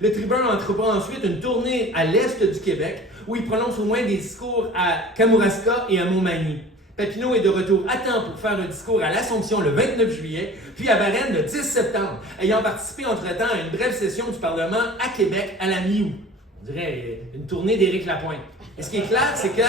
Le tribun entreprend ensuite une tournée à l'est du Québec, où il prononce au moins des discours à Kamouraska et à Montmagny. Papineau est de retour à temps pour faire un discours à l'Assomption le 29 juillet, puis à Varennes le 10 septembre, ayant participé entre-temps à une brève session du Parlement à Québec à la mi-août. On dirait une tournée d'Éric Lapointe. Et ce qui est clair, c'est que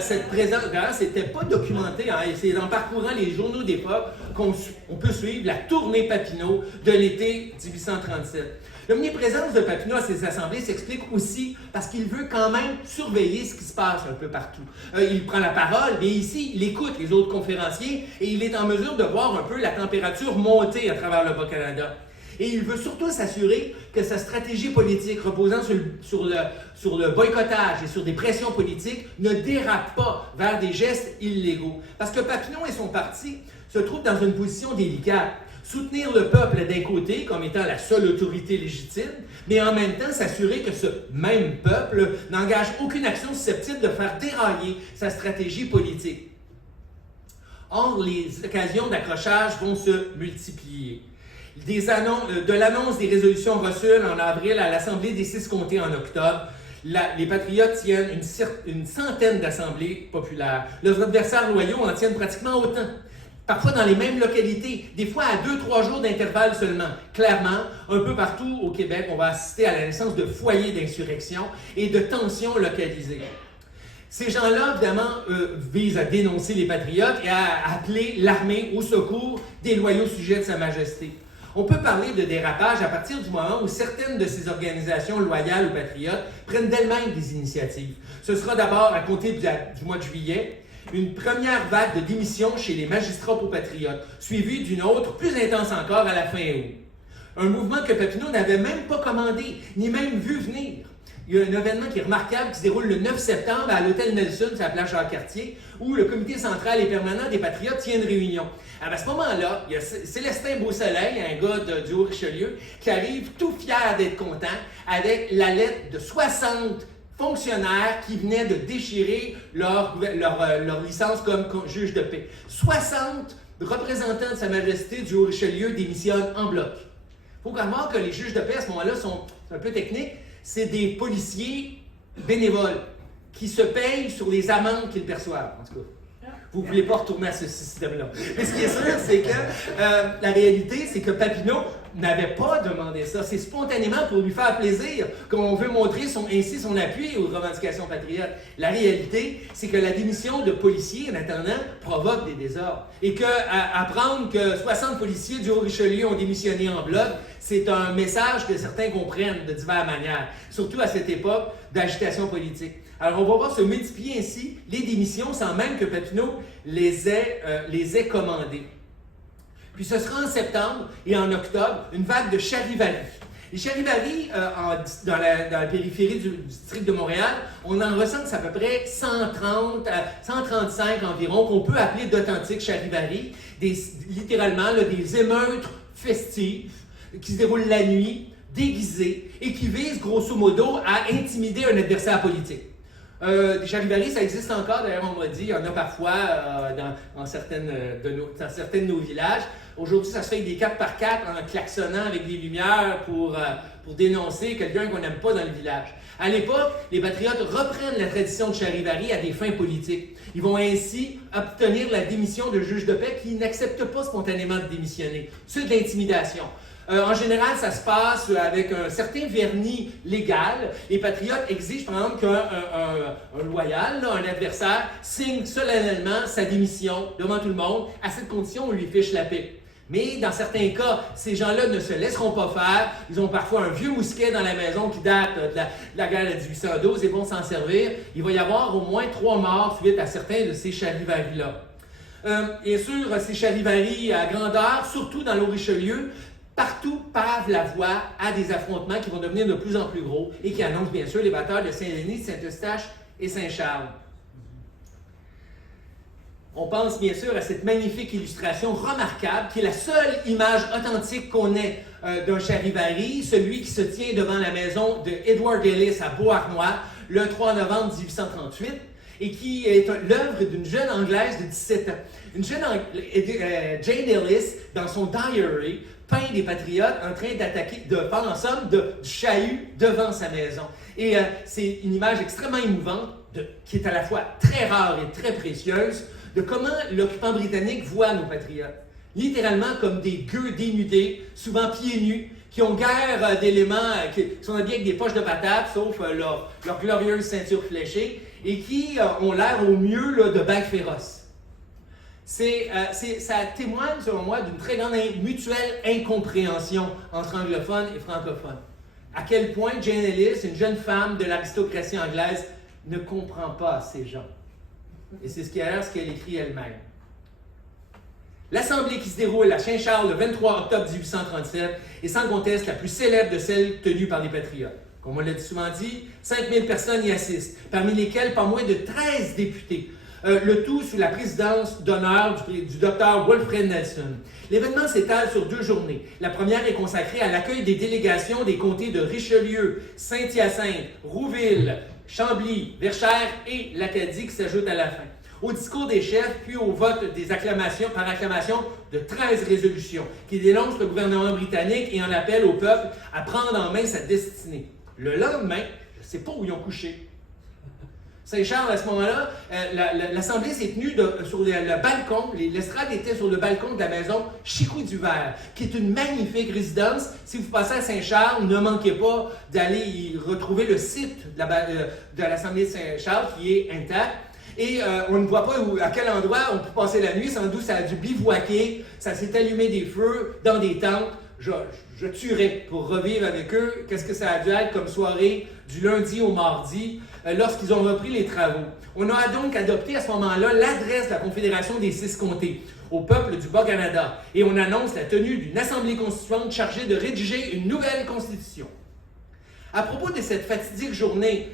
cette présence, d'ailleurs, c'était pas documenté, hein, et c'est en parcourant les journaux d'époque qu'on peut suivre la tournée Papineau de l'été 1837. L'omniprésence de Papineau à ces assemblées s'explique aussi parce qu'il veut quand même surveiller ce qui se passe un peu partout. Il prend la parole, mais ici, il écoute les autres conférenciers et il est en mesure de voir un peu la température monter à travers le Bas-Canada. Et il veut surtout s'assurer que sa stratégie politique reposant sur le boycottage et sur des pressions politiques ne dérape pas vers des gestes illégaux. Parce que Papineau et son parti se trouvent dans une position délicate. Soutenir le peuple d'un côté comme étant la seule autorité légitime, mais en même temps s'assurer que ce même peuple n'engage aucune action susceptible de faire dérailler sa stratégie politique. Or, les occasions d'accrochage vont se multiplier. De l'annonce des résolutions reçues en avril à l'Assemblée des 6 comtés en octobre, les Patriotes tiennent une centaine d'assemblées populaires. Leurs adversaires loyaux en tiennent pratiquement autant. Parfois dans les mêmes localités, des fois à 2-3 jours d'intervalle seulement. Clairement, un peu partout au Québec, on va assister à la naissance de foyers d'insurrection et de tensions localisées. Ces gens-là, évidemment, visent à dénoncer les patriotes et à appeler l'armée au secours des loyaux sujets de Sa Majesté. On peut parler de dérapage à partir du moment où certaines de ces organisations loyales aux patriotes prennent d'elles-mêmes des initiatives. Ce sera d'abord à compter du mois de juillet, une première vague de démissions chez les magistrats pro-patriotes, suivie d'une autre plus intense encore à la fin août. Un mouvement que Papineau n'avait même pas commandé, ni même vu venir. il y a un événement qui est remarquable qui se déroule le 9 septembre à l'hôtel Nelson, sur la plage Jacques-Cartier, où le comité central et permanent des Patriotes tient une réunion. Alors à ce moment-là, il y a Célestin Beausoleil, un gars du Haut-Richelieu, qui arrive tout fier d'être content avec la lettre de 60 fonctionnaires qui venaient de déchirer leur licence comme juge de paix. 60 représentants de Sa Majesté du Haut-Richelieu démissionnent en bloc. Il faut croire que les juges de paix à ce moment-là sont un peu techniques. C'est des policiers bénévoles qui se payent sur les amendes qu'ils perçoivent, en tout cas. Vous ne voulez pas retourner à ce système-là. Mais ce qui est sûr, c'est que la réalité, c'est que Papineau n'avait pas demandé ça. C'est spontanément pour lui faire plaisir qu'on veut montrer ainsi son appui aux revendications patriotes. La réalité, c'est que la démission de policiers, en attendant, provoque des désordres. Et qu'apprendre que 60 policiers du Haut-Richelieu ont démissionné en bloc, c'est un message que certains comprennent de diverses manières, surtout à cette époque d'agitation politique. Alors, on va voir se multiplier ainsi les démissions sans même que Papineau les ait commandées. Puis ce sera en septembre et en octobre une vague de charivari. Les charivari, dans la périphérie du district de Montréal, on en recense à peu près 130 à 135 environ, qu'on peut appeler d'authentiques charivari, littéralement des émeutes festives qui se déroulent la nuit, déguisées, et qui visent grosso modo à intimider un adversaire politique. Des charivaris, ça existe encore, d'ailleurs on m'a dit, il y en a parfois dans certains de nos villages. Aujourd'hui, ça se fait avec des 4x4 en klaxonnant avec des lumières pour dénoncer quelqu'un qu'on n'aime pas dans le village. À l'époque, les patriotes reprennent la tradition de charivari à des fins politiques. Ils vont ainsi obtenir la démission de juges de paix qui n'acceptent pas spontanément de démissionner. C'est de l'intimidation. En général, ça se passe avec un certain vernis légal. Les patriotes exigent, par exemple, qu'un loyal, un adversaire, signe solennellement sa démission devant tout le monde. À cette condition, on lui fiche la paix. Mais dans certains cas, ces gens-là ne se laisseront pas faire. Ils ont parfois un vieux mousquet dans la maison qui date de la guerre de 1812 et vont s'en servir. Il va y avoir au moins 3 morts suite à certains de ces charivaris-là. Bien sûr, ces charivaris à grandeur, surtout dans l'Haut-Richelieu, partout pavent la voie à des affrontements qui vont devenir de plus en plus gros et qui annoncent bien sûr les batailles de Saint-Denis, Saint-Eustache et Saint-Charles. On pense bien sûr à cette magnifique illustration remarquable qui est la seule image authentique qu'on ait d'un charivari, celui qui se tient devant la maison de Edward Ellis à Beauharnois le 3 novembre 1838 et qui est l'œuvre d'une jeune Anglaise de 17 ans. Une jeune Jane Ellis, dans son diary, peint des patriotes en train de faire en somme du chahut devant sa maison. Et c'est une image extrêmement émouvante, qui est à la fois très rare et très précieuse, de comment l'occupant britannique voit nos patriotes. Littéralement comme des gueux dénudés, souvent pieds nus, qui ont guère d'éléments, qui sont habillés avec des poches de patates, sauf leur glorieuse ceinture fléchée, et qui ont l'air au mieux là, de bêtes féroces. Ça témoigne, selon moi, d'une très grande mutuelle incompréhension entre anglophones et francophones. À quel point Jane Ellis, une jeune femme de l'aristocratie anglaise, ne comprend pas ces gens. Et c'est ce qu'elle écrit elle-même. L'assemblée qui se déroule à Saint-Charles le 23 octobre 1837 est sans conteste la plus célèbre de celles tenues par les patriotes. Comme on l'a souvent dit, 5000 personnes y assistent, parmi lesquelles pas moins de 13 députés. Le tout sous la présidence d'honneur du docteur Wilfred Nelson. L'événement s'étale sur 2 journées. La première est consacrée à l'accueil des délégations des comtés de Richelieu, Saint-Hyacinthe, Rouville, Chambly, Verchères et l'Acadie qui s'ajoutent à la fin. Au discours des chefs, puis au vote par acclamation de 13 résolutions qui dénoncent le gouvernement britannique et en appellent au peuple à prendre en main sa destinée. Le lendemain, je ne sais pas où ils ont couché. Saint-Charles, à ce moment-là, l'Assemblée s'est tenue sur le balcon, l'estrade était sur le balcon de la maison Chicot-du-Vert, qui est une magnifique résidence. Si vous passez à Saint-Charles, ne manquez pas d'aller y retrouver le site de l'Assemblée de Saint-Charles qui est intact. Et on ne voit pas à quel endroit on peut passer la nuit, sans doute ça a dû bivouaquer, ça s'est allumé des feux dans des tentes. Je tuerais pour revivre avec eux qu'est-ce que ça a dû être comme soirée du lundi au mardi lorsqu'ils ont repris les travaux. On a donc adopté à ce moment-là l'adresse de la Confédération des 6 comtés au peuple du Bas-Canada et on annonce la tenue d'une assemblée constituante chargée de rédiger une nouvelle constitution. À propos de cette fatidique journée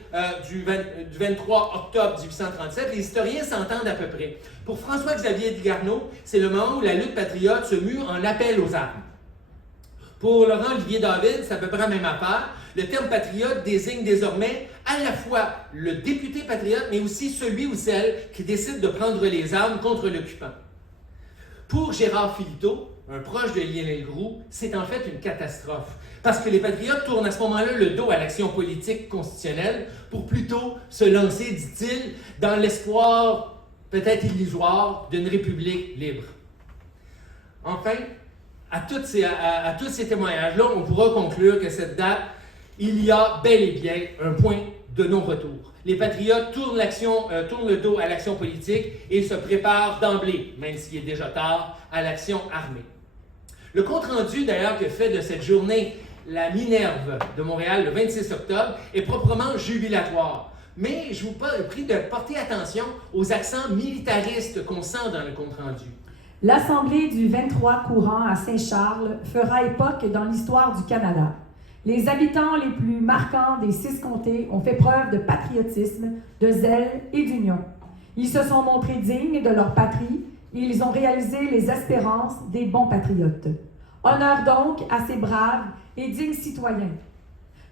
du 23 octobre 1837, les historiens s'entendent à peu près. Pour François-Xavier de Garneau, c'est le moment où la lutte patriote se mue en appel aux armes. Pour Laurent-Olivier David, c'est à peu près la même affaire. Le terme patriote désigne désormais à la fois le député patriote, mais aussi celui ou celle qui décide de prendre les armes contre l'occupant. Pour Gérard Philiteau, un proche de Lionel Groulx, c'est en fait une catastrophe. Parce que les patriotes tournent à ce moment-là le dos à l'action politique constitutionnelle pour plutôt se lancer, dit-il, dans l'espoir peut-être illusoire d'une république libre. Enfin, à tous ces témoignages-là, on pourra conclure que cette date, il y a bel et bien un point de non-retour. Les patriotes tournent le dos à l'action politique et se préparent d'emblée, même s'il est déjà tard, à l'action armée. Le compte-rendu, d'ailleurs, que fait de cette journée la Minerve de Montréal le 26 octobre est proprement jubilatoire. Mais je vous prie de porter attention aux accents militaristes qu'on sent dans le compte-rendu. L'Assemblée du 23 courant à Saint-Charles fera époque dans l'histoire du Canada. Les habitants les plus marquants des 6 comtés ont fait preuve de patriotisme, de zèle et d'union. Ils se sont montrés dignes de leur patrie et ils ont réalisé les espérances des bons patriotes. Honneur donc à ces braves et dignes citoyens.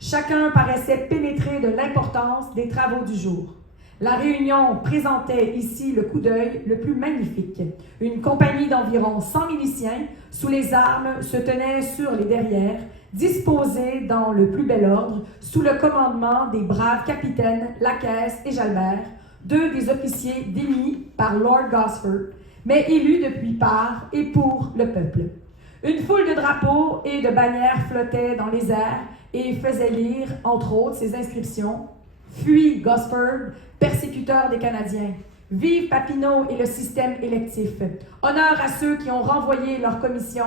Chacun paraissait pénétré de l'importance des travaux du jour. La Réunion présentait ici le coup d'œil le plus magnifique. Une compagnie d'environ 100 miliciens, sous les armes, se tenait sur les derrières, disposés dans le plus bel ordre, sous le commandement des braves capitaines Lacaisse et Jalbert, 2 des officiers démis par Lord Gosford, mais élus depuis par et pour le peuple. Une foule de drapeaux et de bannières flottait dans les airs et faisait lire, entre autres, ces inscriptions. Fuis Gosford, persécuteur des Canadiens. Vive Papineau et le système électif. Honneur à ceux qui ont renvoyé leur commission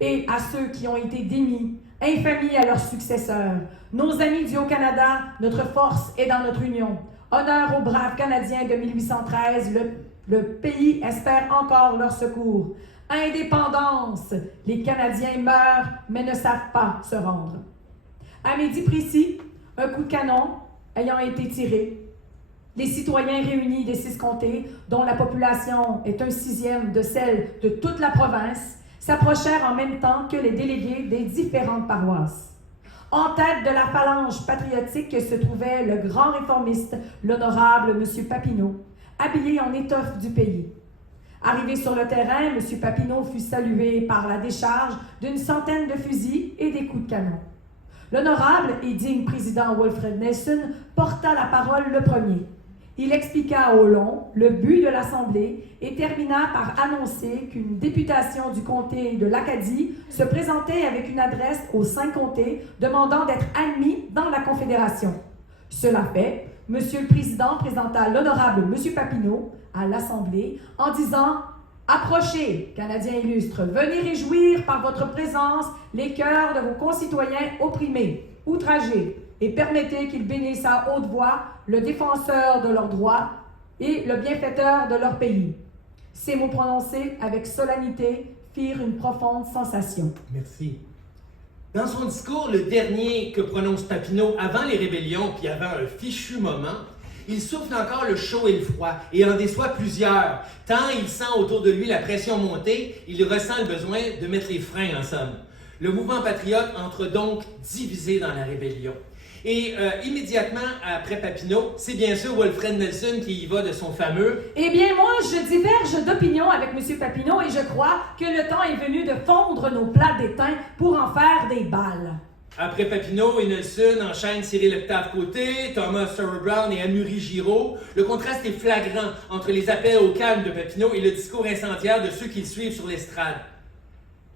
et à ceux qui ont été démis. Infamie à leurs successeurs. Nos amis du Haut-Canada, notre force est dans notre union. Honneur aux braves Canadiens de 1813, le pays espère encore leur secours. Indépendance! Les Canadiens meurent, mais ne savent pas se rendre. À midi précis, un coup de canon ayant été tiré, les citoyens réunis des 6 comtés, dont la population est 1/6 de celle de toute la province, s'approchèrent en même temps que les délégués des différentes paroisses. En tête de la phalange patriotique se trouvait le grand réformiste, l'honorable M. Papineau, habillé en étoffe du pays. Arrivé sur le terrain, M. Papineau fut salué par la décharge d'une centaine de fusils et des coups de canon. L'honorable et digne président Wilfred Nelson porta la parole le premier. Il expliqua au long le but de l'Assemblée et termina par annoncer qu'une députation du comté de l'Acadie se présentait avec une adresse aux 5 comtés demandant d'être admis dans la Confédération. Cela fait, M. le Président présenta l'honorable M. Papineau à l'Assemblée en disant « Approchez, Canadiens illustres, venez réjouir par votre présence les cœurs de vos concitoyens opprimés, outragés, et permettez qu'ils bénissent à haute voix le défenseur de leurs droits et le bienfaiteur de leur pays. » Ces mots prononcés avec solennité firent une profonde sensation. Merci. Dans son discours, le dernier que prononce Papineau avant les rébellions, puis avant un fichu moment, il souffle encore le chaud et le froid, et en déçoit plusieurs. Tant il sent autour de lui la pression monter, il ressent le besoin de mettre les freins en somme. Le mouvement patriote entre donc divisé dans la rébellion. Et immédiatement après Papineau, c'est bien sûr Wilfred Nelson qui y va de son fameux « Eh bien, moi, je diverge d'opinion avec M. Papineau et je crois que le temps est venu de fondre nos plats d'étain pour en faire des balles. » Après Papineau et Nelson enchaînent Cyril Octave-Côté, Thomas Sauer Brown et Amaury Giraud. Le contraste est flagrant entre les appels au calme de Papineau et le discours incendiaire de ceux qui le suivent sur l'estrade.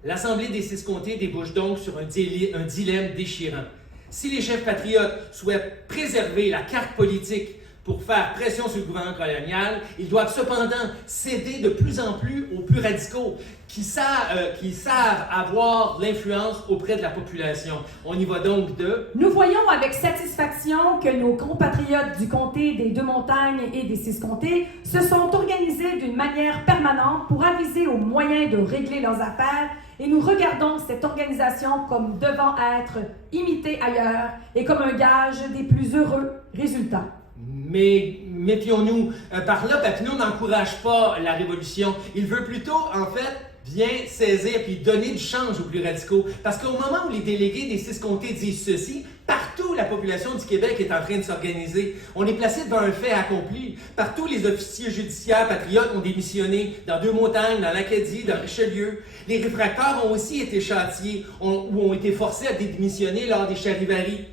L'Assemblée des 6 comtés débouche donc sur un dilemme déchirant. Si les chefs patriotes souhaitent préserver la carte politique pour faire pression sur le gouvernement colonial. Ils doivent cependant céder de plus en plus aux plus radicaux qui savent avoir l'influence auprès de la population. On y va donc de... Nous voyons avec satisfaction que nos compatriotes du comté des Deux-Montagnes et des Six-Comtés se sont organisés d'une manière permanente pour aviser aux moyens de régler leurs affaires et nous regardons cette organisation comme devant être imitée ailleurs et comme un gage des plus heureux résultats. Mais méfions-nous, par là, Papineau n'encourage pas la révolution. Il veut plutôt, en fait, bien saisir puis donner du change aux plus radicaux. Parce qu'au moment où les délégués des 6 comtés disent ceci, partout la population du Québec est en train de s'organiser. On est placé devant un fait accompli. Partout les officiers judiciaires patriotes ont démissionné, dans Deux-Montagnes, dans l'Acadie, dans Richelieu. Les réfractaires ont aussi été châtiés ou ont été forcés à démissionner lors des charivaris.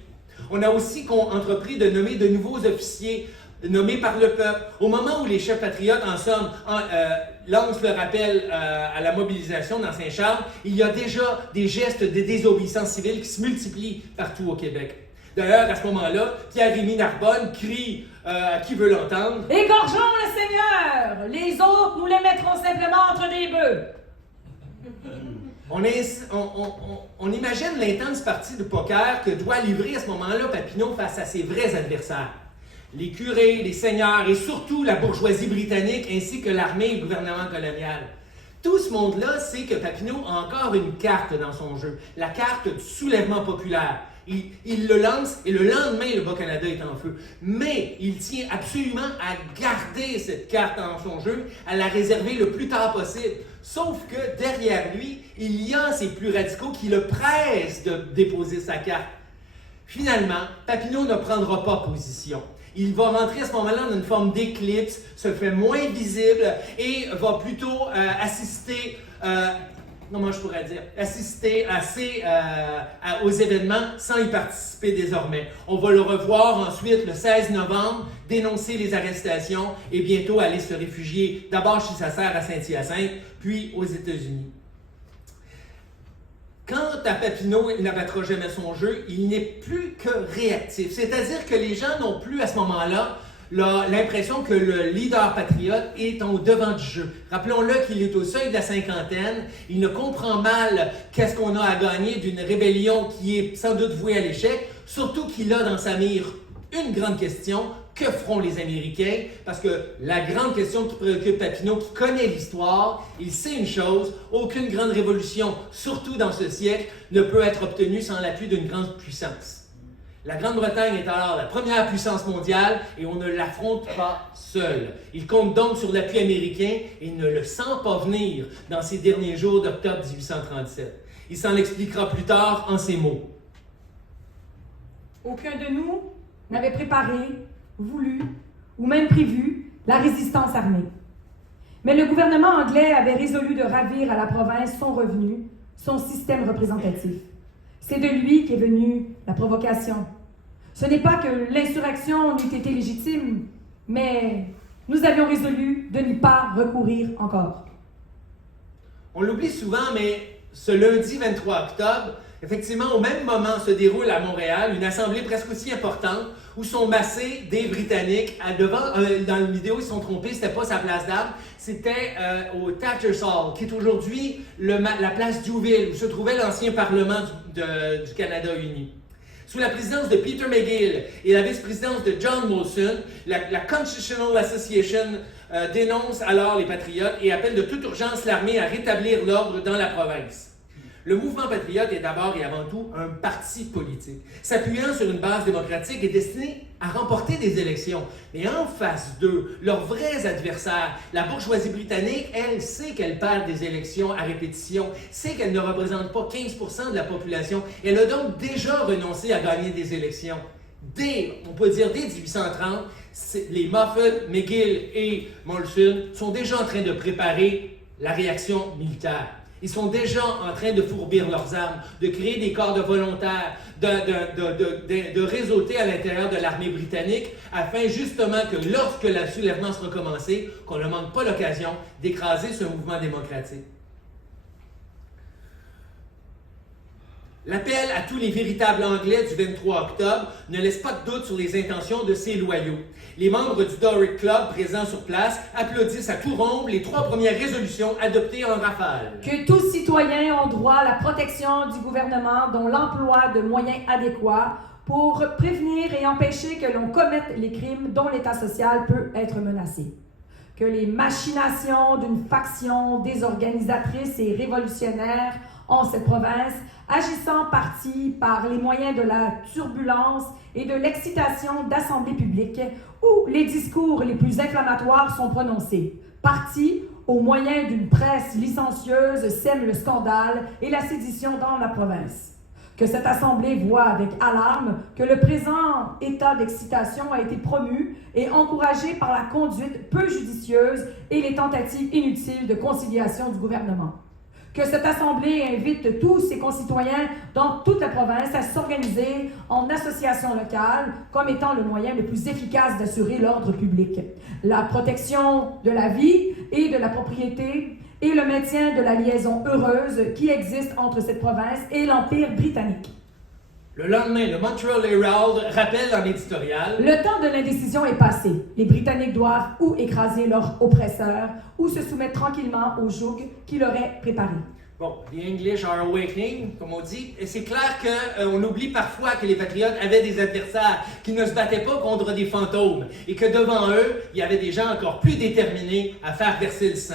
On a aussi entrepris de nommer de nouveaux officiers nommés par le peuple. Au moment où les chefs patriotes, en somme, lancent le rappel à la mobilisation dans Saint-Charles, il y a déjà des gestes de désobéissance civile qui se multiplient partout au Québec. D'ailleurs, à ce moment-là, Pierre-Rémy Narbonne crie à qui veut l'entendre « Égorgeons le Seigneur! Les autres, nous les mettrons simplement entre des bœufs! » On imagine l'intense partie de poker que doit livrer à ce moment-là Papineau face à ses vrais adversaires. Les curés, les seigneurs et surtout la bourgeoisie britannique ainsi que l'armée et le gouvernement colonial. Tout ce monde-là sait que Papineau a encore une carte dans son jeu, la carte du soulèvement populaire. Il le lance et le lendemain, le Bas-Canada est en feu. Mais il tient absolument à garder cette carte dans son jeu, à la réserver le plus tard possible. Sauf que derrière lui, il y a ces plus radicaux qui le pressent de déposer sa carte. Finalement, Papineau ne prendra pas position. Il va rentrer à ce moment-là dans une forme d'éclipse, se fait moins visible et va plutôt assister aux événements sans y participer désormais. On va le revoir ensuite le 16 novembre, dénoncer les arrestations et bientôt aller se réfugier d'abord chez sa sœur à Saint-Hyacinthe, puis aux États-Unis. Quant à Papineau, il n'abattra jamais son jeu, il n'est plus que réactif. C'est-à-dire que les gens n'ont plus à ce moment-là l'impression que le leader patriote est au devant du jeu. Rappelons-le qu'il est au seuil de la cinquantaine, il ne comprend mal qu'est-ce qu'on a à gagner d'une rébellion qui est sans doute vouée à l'échec, surtout qu'il a dans sa mire une grande question, que feront les Américains? Parce que la grande question qui préoccupe Papineau, qui connaît l'histoire, il sait une chose, aucune grande révolution, surtout dans ce siècle, ne peut être obtenue sans l'appui d'une grande puissance. La Grande-Bretagne est alors la première puissance mondiale et on ne l'affronte pas seul. Il compte donc sur l'appui américain et ne le sent pas venir dans ces derniers jours d'octobre 1837. Il s'en expliquera plus tard en ces mots. Aucun de nous n'avait préparé, voulu ou même prévu la résistance armée. Mais le gouvernement anglais avait résolu de ravir à la province son revenu, son système représentatif. C'est de lui qu'est venue la provocation. Ce n'est pas que l'insurrection n'eût été légitime, mais nous avions résolu de n'y pas recourir encore. On l'oublie souvent, mais ce lundi 23 octobre, effectivement, au même moment se déroule à Montréal une assemblée presque aussi importante où sont massés des Britanniques. Dans la vidéo, ils se sont trompés, c'était pas sa place d'armes, c'était au Thatcher's Hall, qui est aujourd'hui la place Duville, où se trouvait l'ancien Parlement du Canada uni. Sous la présidence de Peter McGill et la vice-présidence de John Molson, la Constitutional Association dénonce alors les patriotes et appelle de toute urgence l'armée à rétablir l'ordre dans la province. Le mouvement patriote est d'abord et avant tout un parti politique, s'appuyant sur une base démocratique et destiné à remporter des élections. Mais en face d'eux, leurs vrais adversaires, la bourgeoisie britannique, elle sait qu'elle perd des élections à répétition, sait qu'elle ne représente pas 15% de la population. Elle a donc déjà renoncé à gagner des élections. On peut dire dès 1830, les Moffat, McGill et Molson sont déjà en train de préparer la réaction militaire. Ils sont déjà en train de fourbir leurs armes, de créer des corps de volontaires, de réseauter à l'intérieur de l'armée britannique, afin justement que lorsque le soulèvement sera commencé, qu'on ne manque pas l'occasion d'écraser ce mouvement démocratique. L'appel à tous les véritables Anglais du 23 octobre ne laisse pas de doute sur les intentions de ces loyaux. Les membres du Doric Club présents sur place applaudissent à tout rompre les 3 premières résolutions adoptées en rafale. Que tous citoyens ont droit à la protection du gouvernement, dont l'emploi de moyens adéquats pour prévenir et empêcher que l'on commette les crimes dont l'État social peut être menacé. Que les machinations d'une faction désorganisatrice et révolutionnaire en cette province, agissant partie par les moyens de la turbulence et de l'excitation d'assemblées publiques où les discours les plus inflammatoires sont prononcés, partie au moyen d'une presse licencieuse sème le scandale et la sédition dans la province. Que cette assemblée voit avec alarme que le présent état d'excitation a été promu et encouragé par la conduite peu judicieuse et les tentatives inutiles de conciliation du gouvernement. Que cette assemblée invite tous ses concitoyens dans toute la province à s'organiser en associations locales comme étant le moyen le plus efficace d'assurer l'ordre public, la protection de la vie et de la propriété et le maintien de la liaison heureuse qui existe entre cette province et l'Empire britannique. Le lendemain, le Montreal Herald rappelle dans l'éditorial: le temps de l'indécision est passé. Les Britanniques doivent ou écraser leurs oppresseurs ou se soumettre tranquillement au joug qui leur est préparé. Bon, the English are awakening, comme on dit. Et c'est clair qu'on oublie parfois que les patriotes avaient des adversaires, qui ne se battaient pas contre des fantômes, et que devant eux, il y avait des gens encore plus déterminés à faire verser le sang.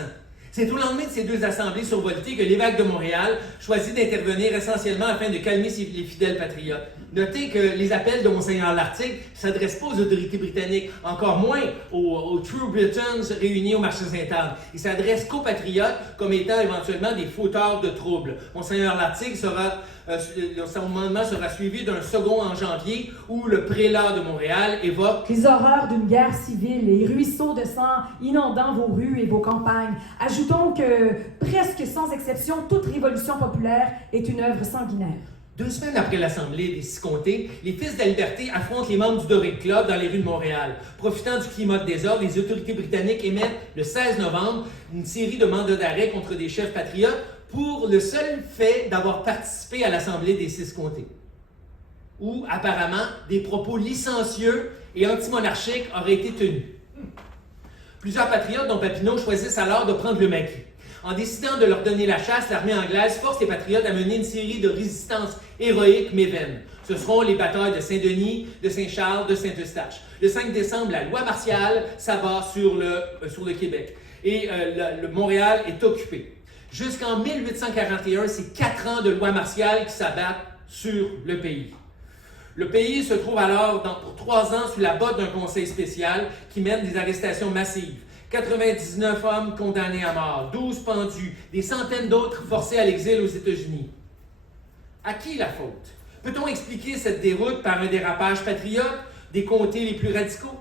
C'est au lendemain de ces 2 assemblées survoltées que l'évêque de Montréal choisit d'intervenir essentiellement afin de calmer les fidèles patriotes. Notez que les appels de Monseigneur Lartigue ne s'adressent pas aux autorités britanniques, encore moins aux True Britons réunis au marché Sainte-Anne. Ils s'adressent qu'aux patriotes comme étant éventuellement des fauteurs de troubles. Monseigneur Lartigue son mandement sera suivi d'un second en janvier où le prélat de Montréal évoque les horreurs d'une guerre civile et ruisseaux de sang inondant vos rues et vos campagnes. Ajoutons que, presque sans exception, toute révolution populaire est une œuvre sanguinaire. 2 semaines après l'Assemblée des 6 comtés, les Fils de la Liberté affrontent les membres du Doric Club dans les rues de Montréal. Profitant du climat de désordre, les autorités britanniques émettent le 16 novembre une série de mandats d'arrêt contre des chefs patriotes pour le seul fait d'avoir participé à l'Assemblée des 6 comtés, où apparemment des propos licencieux et antimonarchiques auraient été tenus. Plusieurs patriotes, dont Papineau, choisissent alors de prendre le maquis. En décidant de leur donner la chasse, l'armée anglaise force les patriotes à mener une série de résistances héroïques mais vaines. Ce seront les batailles de Saint-Denis, de Saint-Charles, de Saint-Eustache. Le 5 décembre, la loi martiale s'abat sur le Québec et le Montréal est occupé. Jusqu'en 1841, c'est 4 ans de loi martiale qui s'abattent sur le pays. Le pays se trouve alors pour 3 ans sous la botte d'un conseil spécial qui mène des arrestations massives. 99 hommes condamnés à mort, 12 pendus, des centaines d'autres forcés à l'exil aux États-Unis. À qui la faute? Peut-on expliquer cette déroute par un dérapage patriote des comtés les plus radicaux?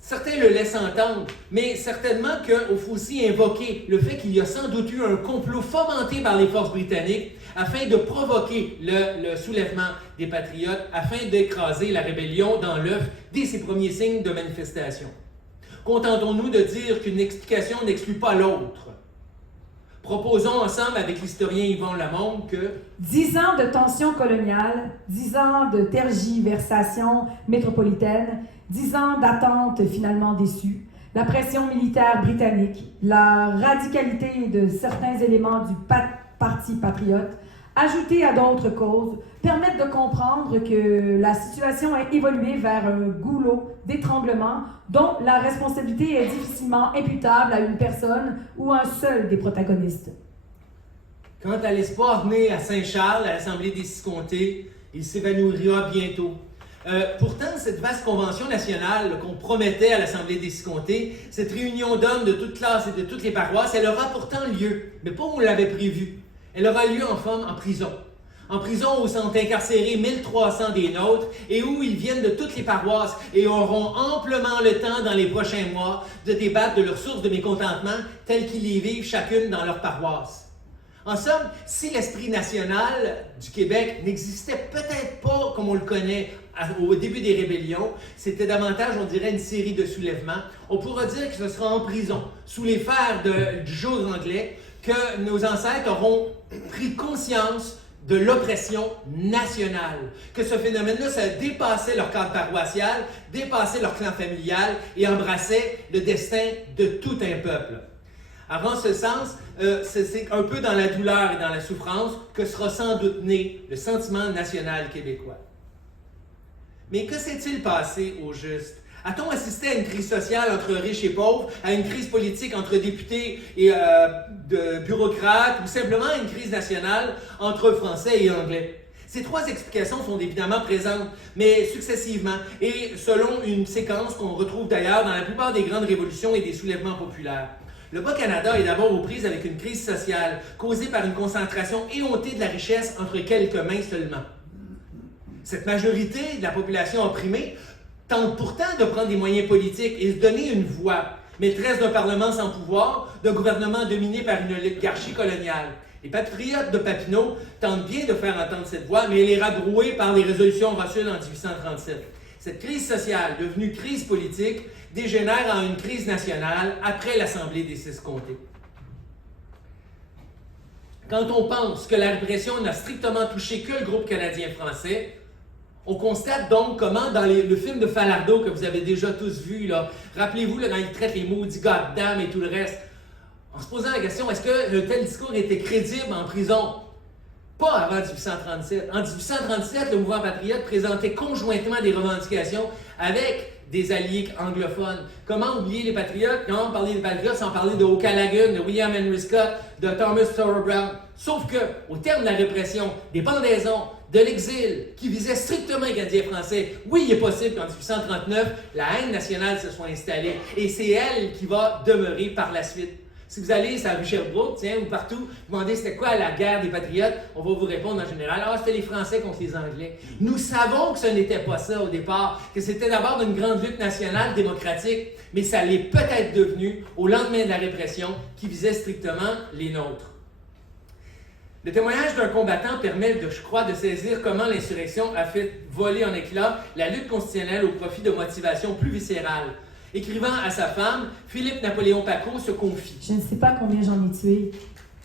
Certains le laissent entendre, mais certainement qu'il faut aussi invoquer le fait qu'il y a sans doute eu un complot fomenté par les forces britanniques afin de provoquer le soulèvement des patriotes, afin d'écraser la rébellion dans l'œuf dès ses premiers signes de manifestation. Contentons-nous de dire qu'une explication n'exclut pas l'autre. Proposons ensemble avec l'historien Yvon Lamonde que 10 ans de tension coloniale, 10 ans de tergiversation métropolitaine, 10 ans d'attente finalement déçue, la pression militaire britannique, la radicalité de certains éléments du Parti patriote, ajoutée à d'autres causes, permettent de comprendre que la situation a évolué vers un goulot d'étranglement dont la responsabilité est difficilement imputable à une personne ou à un seul des protagonistes. quant à l'espoir né à Saint-Charles, à l'Assemblée des 6 comtés, il s'évanouira bientôt. Pourtant, cette vaste convention nationale qu'on promettait à l'Assemblée des 6 comtés, cette réunion d'hommes de toutes classes et de toutes les paroisses, elle aura pourtant lieu, mais pas où on l'avait prévu. Elle aura lieu en prison. En prison où sont incarcérés 1300 des nôtres et où ils viennent de toutes les paroisses et auront amplement le temps dans les prochains mois de débattre de leurs sources de mécontentement telles qu'ils les vivent chacune dans leur paroisse. En somme, si l'esprit national du Québec n'existait peut-être pas comme on le connaît au début des rébellions, c'était davantage, on dirait, une série de soulèvements. On pourra dire que ce sera en prison, sous les fers du jour anglais, que nos ancêtres auront pris conscience de l'oppression nationale, que ce phénomène-là, ça dépassait leur cadre paroissial, dépassait leur clan familial et embrassait le destin de tout un peuple. Alors, en ce sens, c'est un peu dans la douleur et dans la souffrance que sera sans doute né le sentiment national québécois. Mais que s'est-il passé au juste? A-t-on assisté à une crise sociale entre riches et pauvres, à une crise politique entre députés et de bureaucrates, ou simplement à une crise nationale entre Français et Anglais? Ces trois explications sont évidemment présentes, mais successivement, et selon une séquence qu'on retrouve d'ailleurs dans la plupart des grandes révolutions et des soulèvements populaires. Le Bas-Canada est d'abord aux prises avec une crise sociale causée par une concentration éhontée de la richesse entre quelques mains seulement. Cette majorité de la population opprimée tente pourtant de prendre des moyens politiques et de donner une voix, maîtresse d'un parlement sans pouvoir, d'un gouvernement dominé par une oligarchie coloniale. Les patriotes de Papineau tentent bien de faire entendre cette voix, mais elle est rabrouée par les résolutions reçues en 1837. Cette crise sociale, devenue crise politique, dégénère en une crise nationale après l'Assemblée des Six Comtés. Quand on pense que la répression n'a strictement touché que le groupe canadien-français, on constate donc comment, dans le film de Falardeau que vous avez déjà tous vu, là, rappelez-vous là, quand il traite les maudits goddamn et tout le reste, en se posant la question, est-ce que un tel discours était crédible en prison? Pas avant 1837. En 1837, le mouvement patriote présentait conjointement des revendications avec des alliés anglophones. Comment oublier les patriotes? Comment parler des patriotes sans parler de O'Callaghan, de William Henry Scott, de Thomas Storer Brown? Sauf que, au terme de la répression, des pendaisons, de l'exil, qui visait strictement les Canadiens français, oui, il est possible qu'en 1839, la haine nationale se soit installée, et c'est elle qui va demeurer par la suite. Si vous allez à Sherbrooke, tiens, ou partout, demandez c'était quoi la guerre des patriotes, on va vous répondre en général, c'était les Français contre les Anglais. Nous savons que ce n'était pas ça au départ, que c'était d'abord une grande lutte nationale démocratique, mais ça l'est peut-être devenu au lendemain de la répression qui visait strictement les nôtres. Le témoignage d'un combattant permet, je crois, de saisir comment l'insurrection a fait voler en éclats la lutte constitutionnelle au profit de motivations plus viscérales. Écrivant à sa femme, Philippe Napoléon Paquot se confie. Je ne sais pas combien j'en ai tué,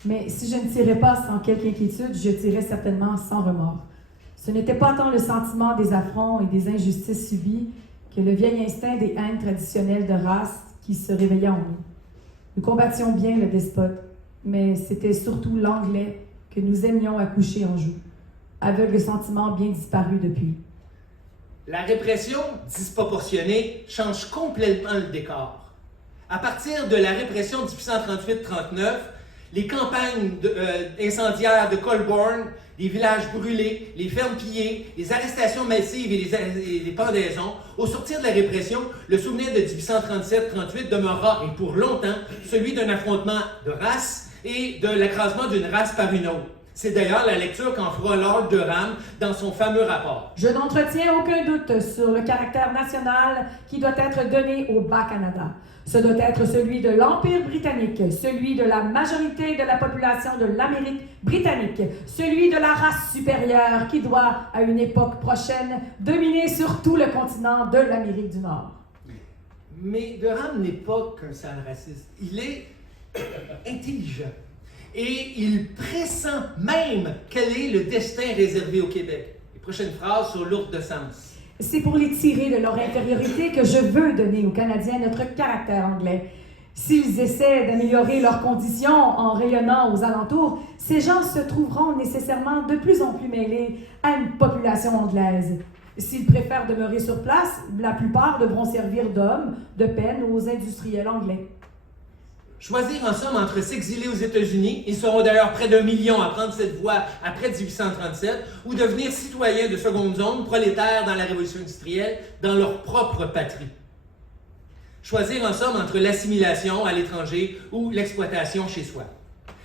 mais si je ne tirais pas sans quelque inquiétude, je tirais certainement sans remords. Ce n'était pas tant le sentiment des affronts et des injustices subies que le vieil instinct des haines traditionnelles de race qui se réveillait en nous. Nous combattions bien le despote, mais c'était surtout l'anglais que nous aimions à coucher en joue, aveugle sentiment bien disparu depuis. La répression disproportionnée change complètement le décor. À partir de la répression de 1838-39, les campagnes incendiaires de Colborne, les villages brûlés, les fermes pillées, les arrestations massives et les pendaisons, au sortir de la répression, le souvenir de 1837-38 demeurera, et pour longtemps, celui d'un affrontement de race et de l'écrasement d'une race par une autre. C'est d'ailleurs la lecture qu'en fera Lord Durham dans son fameux rapport. Je n'entretiens aucun doute sur le caractère national qui doit être donné au Bas-Canada. Ce doit être celui de l'Empire britannique, celui de la majorité de la population de l'Amérique britannique, celui de la race supérieure qui doit, à une époque prochaine, dominer sur tout le continent de l'Amérique du Nord. Mais Durham n'est pas qu'un sale raciste. Il est intelligent. Et il pressent même quel est le destin réservé au Québec. Les prochaines phrases sont lourdes de sens. C'est pour les tirer de leur intériorité que je veux donner aux Canadiens notre caractère anglais. S'ils essaient d'améliorer leurs conditions en rayonnant aux alentours, ces gens se trouveront nécessairement de plus en plus mêlés à une population anglaise. S'ils préfèrent demeurer sur place, la plupart devront servir d'hommes de peine aux industriels anglais. Choisir en somme entre s'exiler aux États-Unis, ils seront d'ailleurs près d'1 million à prendre cette voie après 1837, ou devenir citoyens de seconde zone, prolétaires dans la révolution industrielle, dans leur propre patrie. Choisir en somme entre l'assimilation à l'étranger ou l'exploitation chez soi.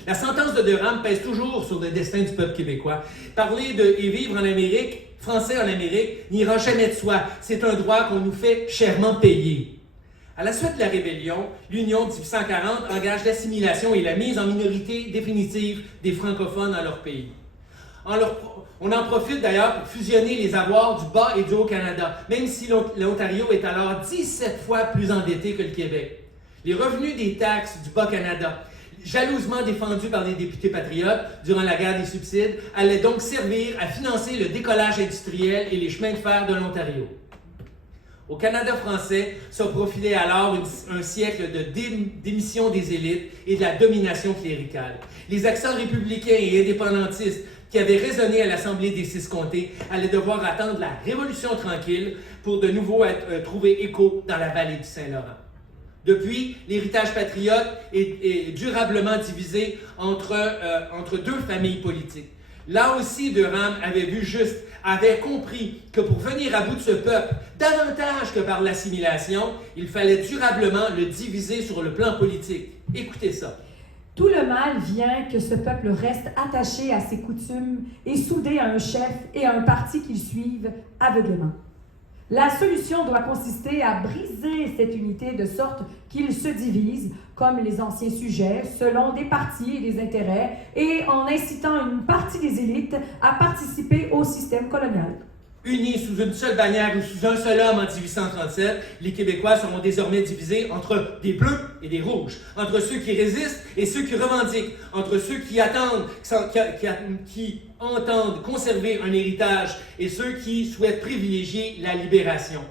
La sentence de Durham pèse toujours sur le destin du peuple québécois. Parler de « et vivre en Amérique », français en Amérique, n'ira jamais de soi. C'est un droit qu'on nous fait chèrement payer. À la suite de la rébellion, l'Union de 1840 engage l'assimilation et la mise en minorité définitive des francophones dans leur pays. On en profite d'ailleurs pour fusionner les avoirs du Bas et du Haut-Canada, même si l'Ontario est alors 17 fois plus endetté que le Québec. Les revenus des taxes du Bas-Canada, jalousement défendue par les députés patriotes durant la guerre des subsides, allait donc servir à financer le décollage industriel et les chemins de fer de l'Ontario. Au Canada français se profilait alors un siècle de démission des élites et de la domination cléricale. Les accents républicains et indépendantistes qui avaient résonné à l'Assemblée des Six-Comtés allaient devoir attendre la Révolution tranquille pour de nouveau trouver écho dans la vallée du Saint-Laurent. Depuis, l'héritage patriote est durablement divisé entre deux familles politiques. Là aussi, Durham avait vu juste, avait compris que pour venir à bout de ce peuple, davantage que par l'assimilation, il fallait durablement le diviser sur le plan politique. Écoutez ça. Tout le mal vient que ce peuple reste attaché à ses coutumes et soudé à un chef et à un parti qu'il suive aveuglément. La solution doit consister à briser cette unité de sorte qu'ils se divisent, comme les anciens sujets, selon des partis et des intérêts, et en incitant une partie des élites à participer au système colonial. Unis sous une seule bannière ou sous un seul homme en 1837, les Québécois seront désormais divisés entre des bleus et des rouges, entre ceux qui résistent et ceux qui revendiquent, entre ceux qui entendent conserver un héritage et ceux qui souhaitent privilégier la libération.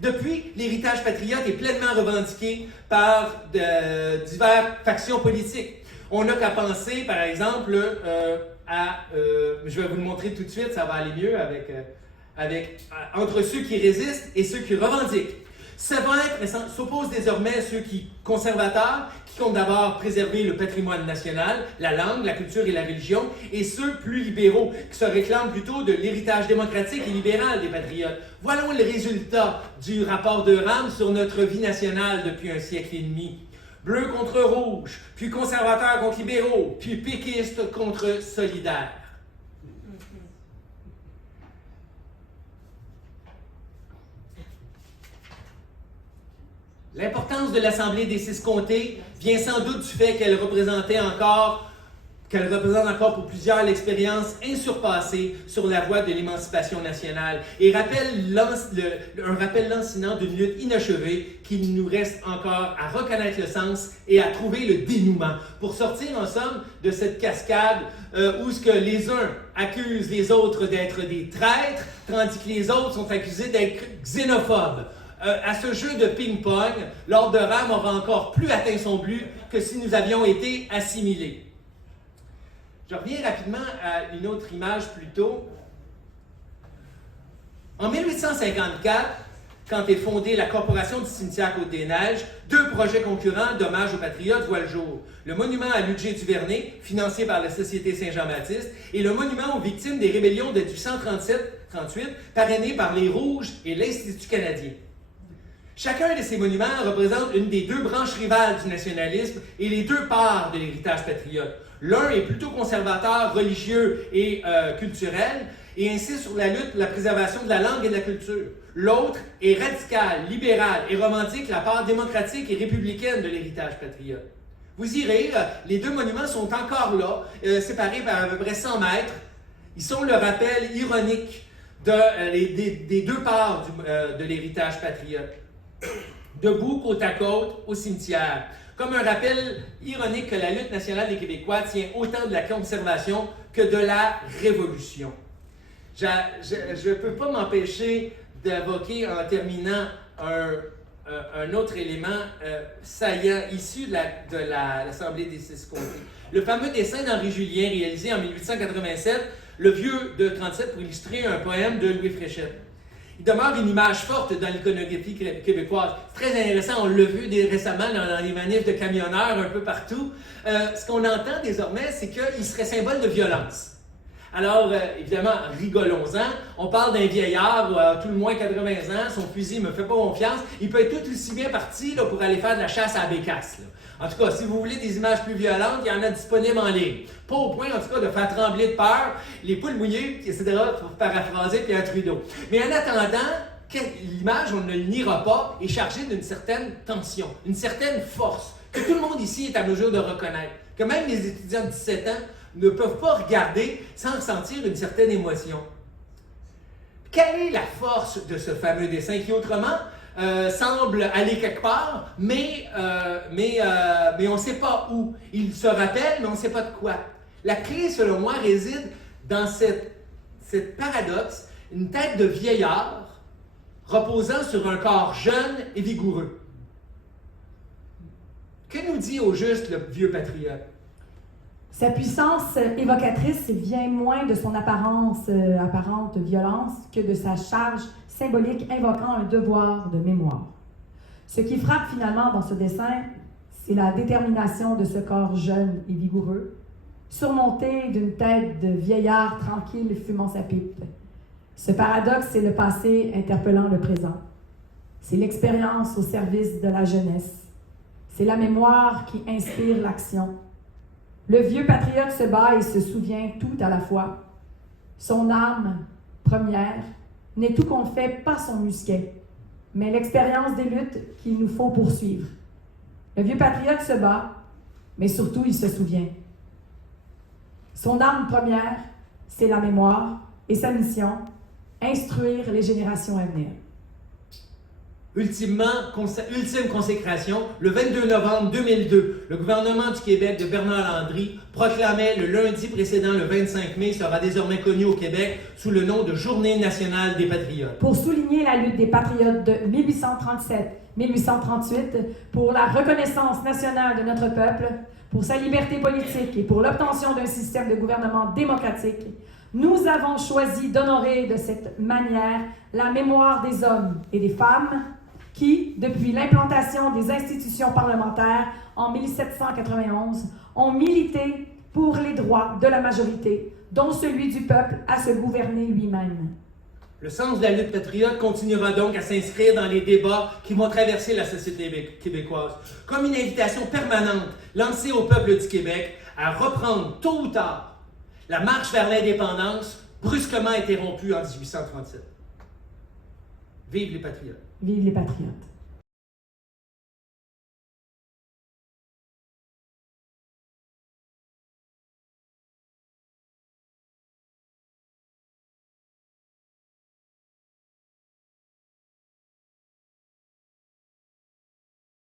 Depuis, l'héritage patriote est pleinement revendiqué par diverses factions politiques. On n'a qu'à penser, par exemple, je vais vous le montrer tout de suite, ça va aller mieux entre ceux qui résistent et ceux qui revendiquent. S'opposent désormais ceux conservateurs, qui comptent d'abord préserver le patrimoine national, la langue, la culture et la religion, et ceux plus libéraux, qui se réclament plutôt de l'héritage démocratique et libéral des patriotes. Voilà le résultat du rapport de Durham sur notre vie nationale depuis un siècle et demi. Bleu contre rouge, puis conservateurs contre libéraux, puis péquistes contre solidaires. L'importance de l'Assemblée des Six-Comtés vient sans doute du fait qu'elle représente encore pour plusieurs l'expérience insurpassée sur la voie de l'émancipation nationale et un rappel lancinant d'une lutte inachevée qu'il nous reste encore à reconnaître le sens et à trouver le dénouement pour sortir en somme de cette cascade où ce que les uns accusent les autres d'être des traîtres, tandis que les autres sont accusés d'être xénophobes. À ce jeu de ping-pong, Lord Durham aura encore plus atteint son but que si nous avions été assimilés. Je reviens rapidement à une autre image plus tôt. En 1854, quand est fondée la Corporation du cimetière Côte-des-Neiges, deux projets concurrents d'hommage aux patriotes voient le jour. Le monument à Ludger-Duvernay, financé par la Société Saint-Jean-Baptiste, et le monument aux victimes des rébellions de 1837-38, parrainé par les Rouges et l'Institut canadien. Chacun de ces monuments représente une des deux branches rivales du nationalisme et les deux parts de l'héritage patriote. L'un est plutôt conservateur, religieux et culturel et insiste sur la lutte pour la préservation de la langue et de la culture. L'autre est radical, libéral et revendique la part démocratique et républicaine de l'héritage patriote. Vous irez, les deux monuments sont encore là, séparés par à peu près 100 mètres. Ils sont le rappel ironique des deux parts de l'héritage patriote. Debout, côte à côte, au cimetière. Comme un rappel ironique que la lutte nationale des Québécois tient autant de la conservation que de la révolution. Je ne peux pas m'empêcher d'évoquer en terminant un autre élément saillant issu de l'Assemblée des Six-Comtés. Le fameux dessin d'Henri Julien réalisé en 1887, Le Vieux de 37 pour illustrer un poème de Louis Fréchette. Il demeure une image forte dans l'iconographie québécoise. C'est très intéressant, on l'a vu récemment dans les manifs de camionneurs un peu partout. Ce qu'on entend désormais, c'est qu'il serait symbole de violence. Alors, évidemment, rigolons-en. On parle d'un vieillard, tout le moins 80 ans, son fusil ne me fait pas confiance. Il peut être tout aussi bien parti là, pour aller faire de la chasse à la bécasse. Là. En tout cas, si vous voulez des images plus violentes, il y en a disponibles en ligne. Pas au point, en tout cas, de faire trembler de peur les poules mouillées, etc., pour paraphraser Pierre Trudeau. Mais en attendant, l'image, on ne le niera pas, est chargée d'une certaine tension, une certaine force, que tout le monde ici est à mesure de reconnaître. Que même les étudiants de 17 ans ne peuvent pas regarder sans ressentir une certaine émotion. Quelle est la force de ce fameux dessin qui, autrement, semble aller quelque part, mais on ne sait pas où. Il se rappelle, mais on ne sait pas de quoi. La clé, selon moi, réside dans cette paradoxe, une tête de vieillard reposant sur un corps jeune et vigoureux. Que nous dit au juste le vieux patriote? Sa puissance évocatrice vient moins de son apparente violence que de sa charge symbolique invoquant un devoir de mémoire. Ce qui frappe finalement dans ce dessin, c'est la détermination de ce corps jeune et vigoureux, surmonté d'une tête de vieillard tranquille fumant sa pipe. Ce paradoxe, c'est le passé interpellant le présent. C'est l'expérience au service de la jeunesse. C'est la mémoire qui inspire l'action. Le vieux patriote se bat et se souvient tout à la fois. Son arme première n'est tout compte fait pas son musquet, mais l'expérience des luttes qu'il nous faut poursuivre. Le vieux patriote se bat, mais surtout il se souvient. Son arme première, c'est la mémoire et sa mission, instruire les générations à venir. Ultime consécration, le 22 novembre 2002, le gouvernement du Québec de Bernard Landry proclamait le lundi précédent, le 25 mai, sera désormais connu au Québec sous le nom de Journée nationale des patriotes. Pour souligner la lutte des patriotes de 1837-1838, pour la reconnaissance nationale de notre peuple, pour sa liberté politique et pour l'obtention d'un système de gouvernement démocratique, nous avons choisi d'honorer de cette manière la mémoire des hommes et des femmes qui, depuis l'implantation des institutions parlementaires en 1791, ont milité pour les droits de la majorité, dont celui du peuple à se gouverner lui-même. Le sens de la lutte patriote continuera donc à s'inscrire dans les débats qui vont traverser la société québécoise, comme une invitation permanente lancée au peuple du Québec à reprendre tôt ou tard la marche vers l'indépendance, brusquement interrompue en 1837. Vive les patriotes! Vive les patriotes!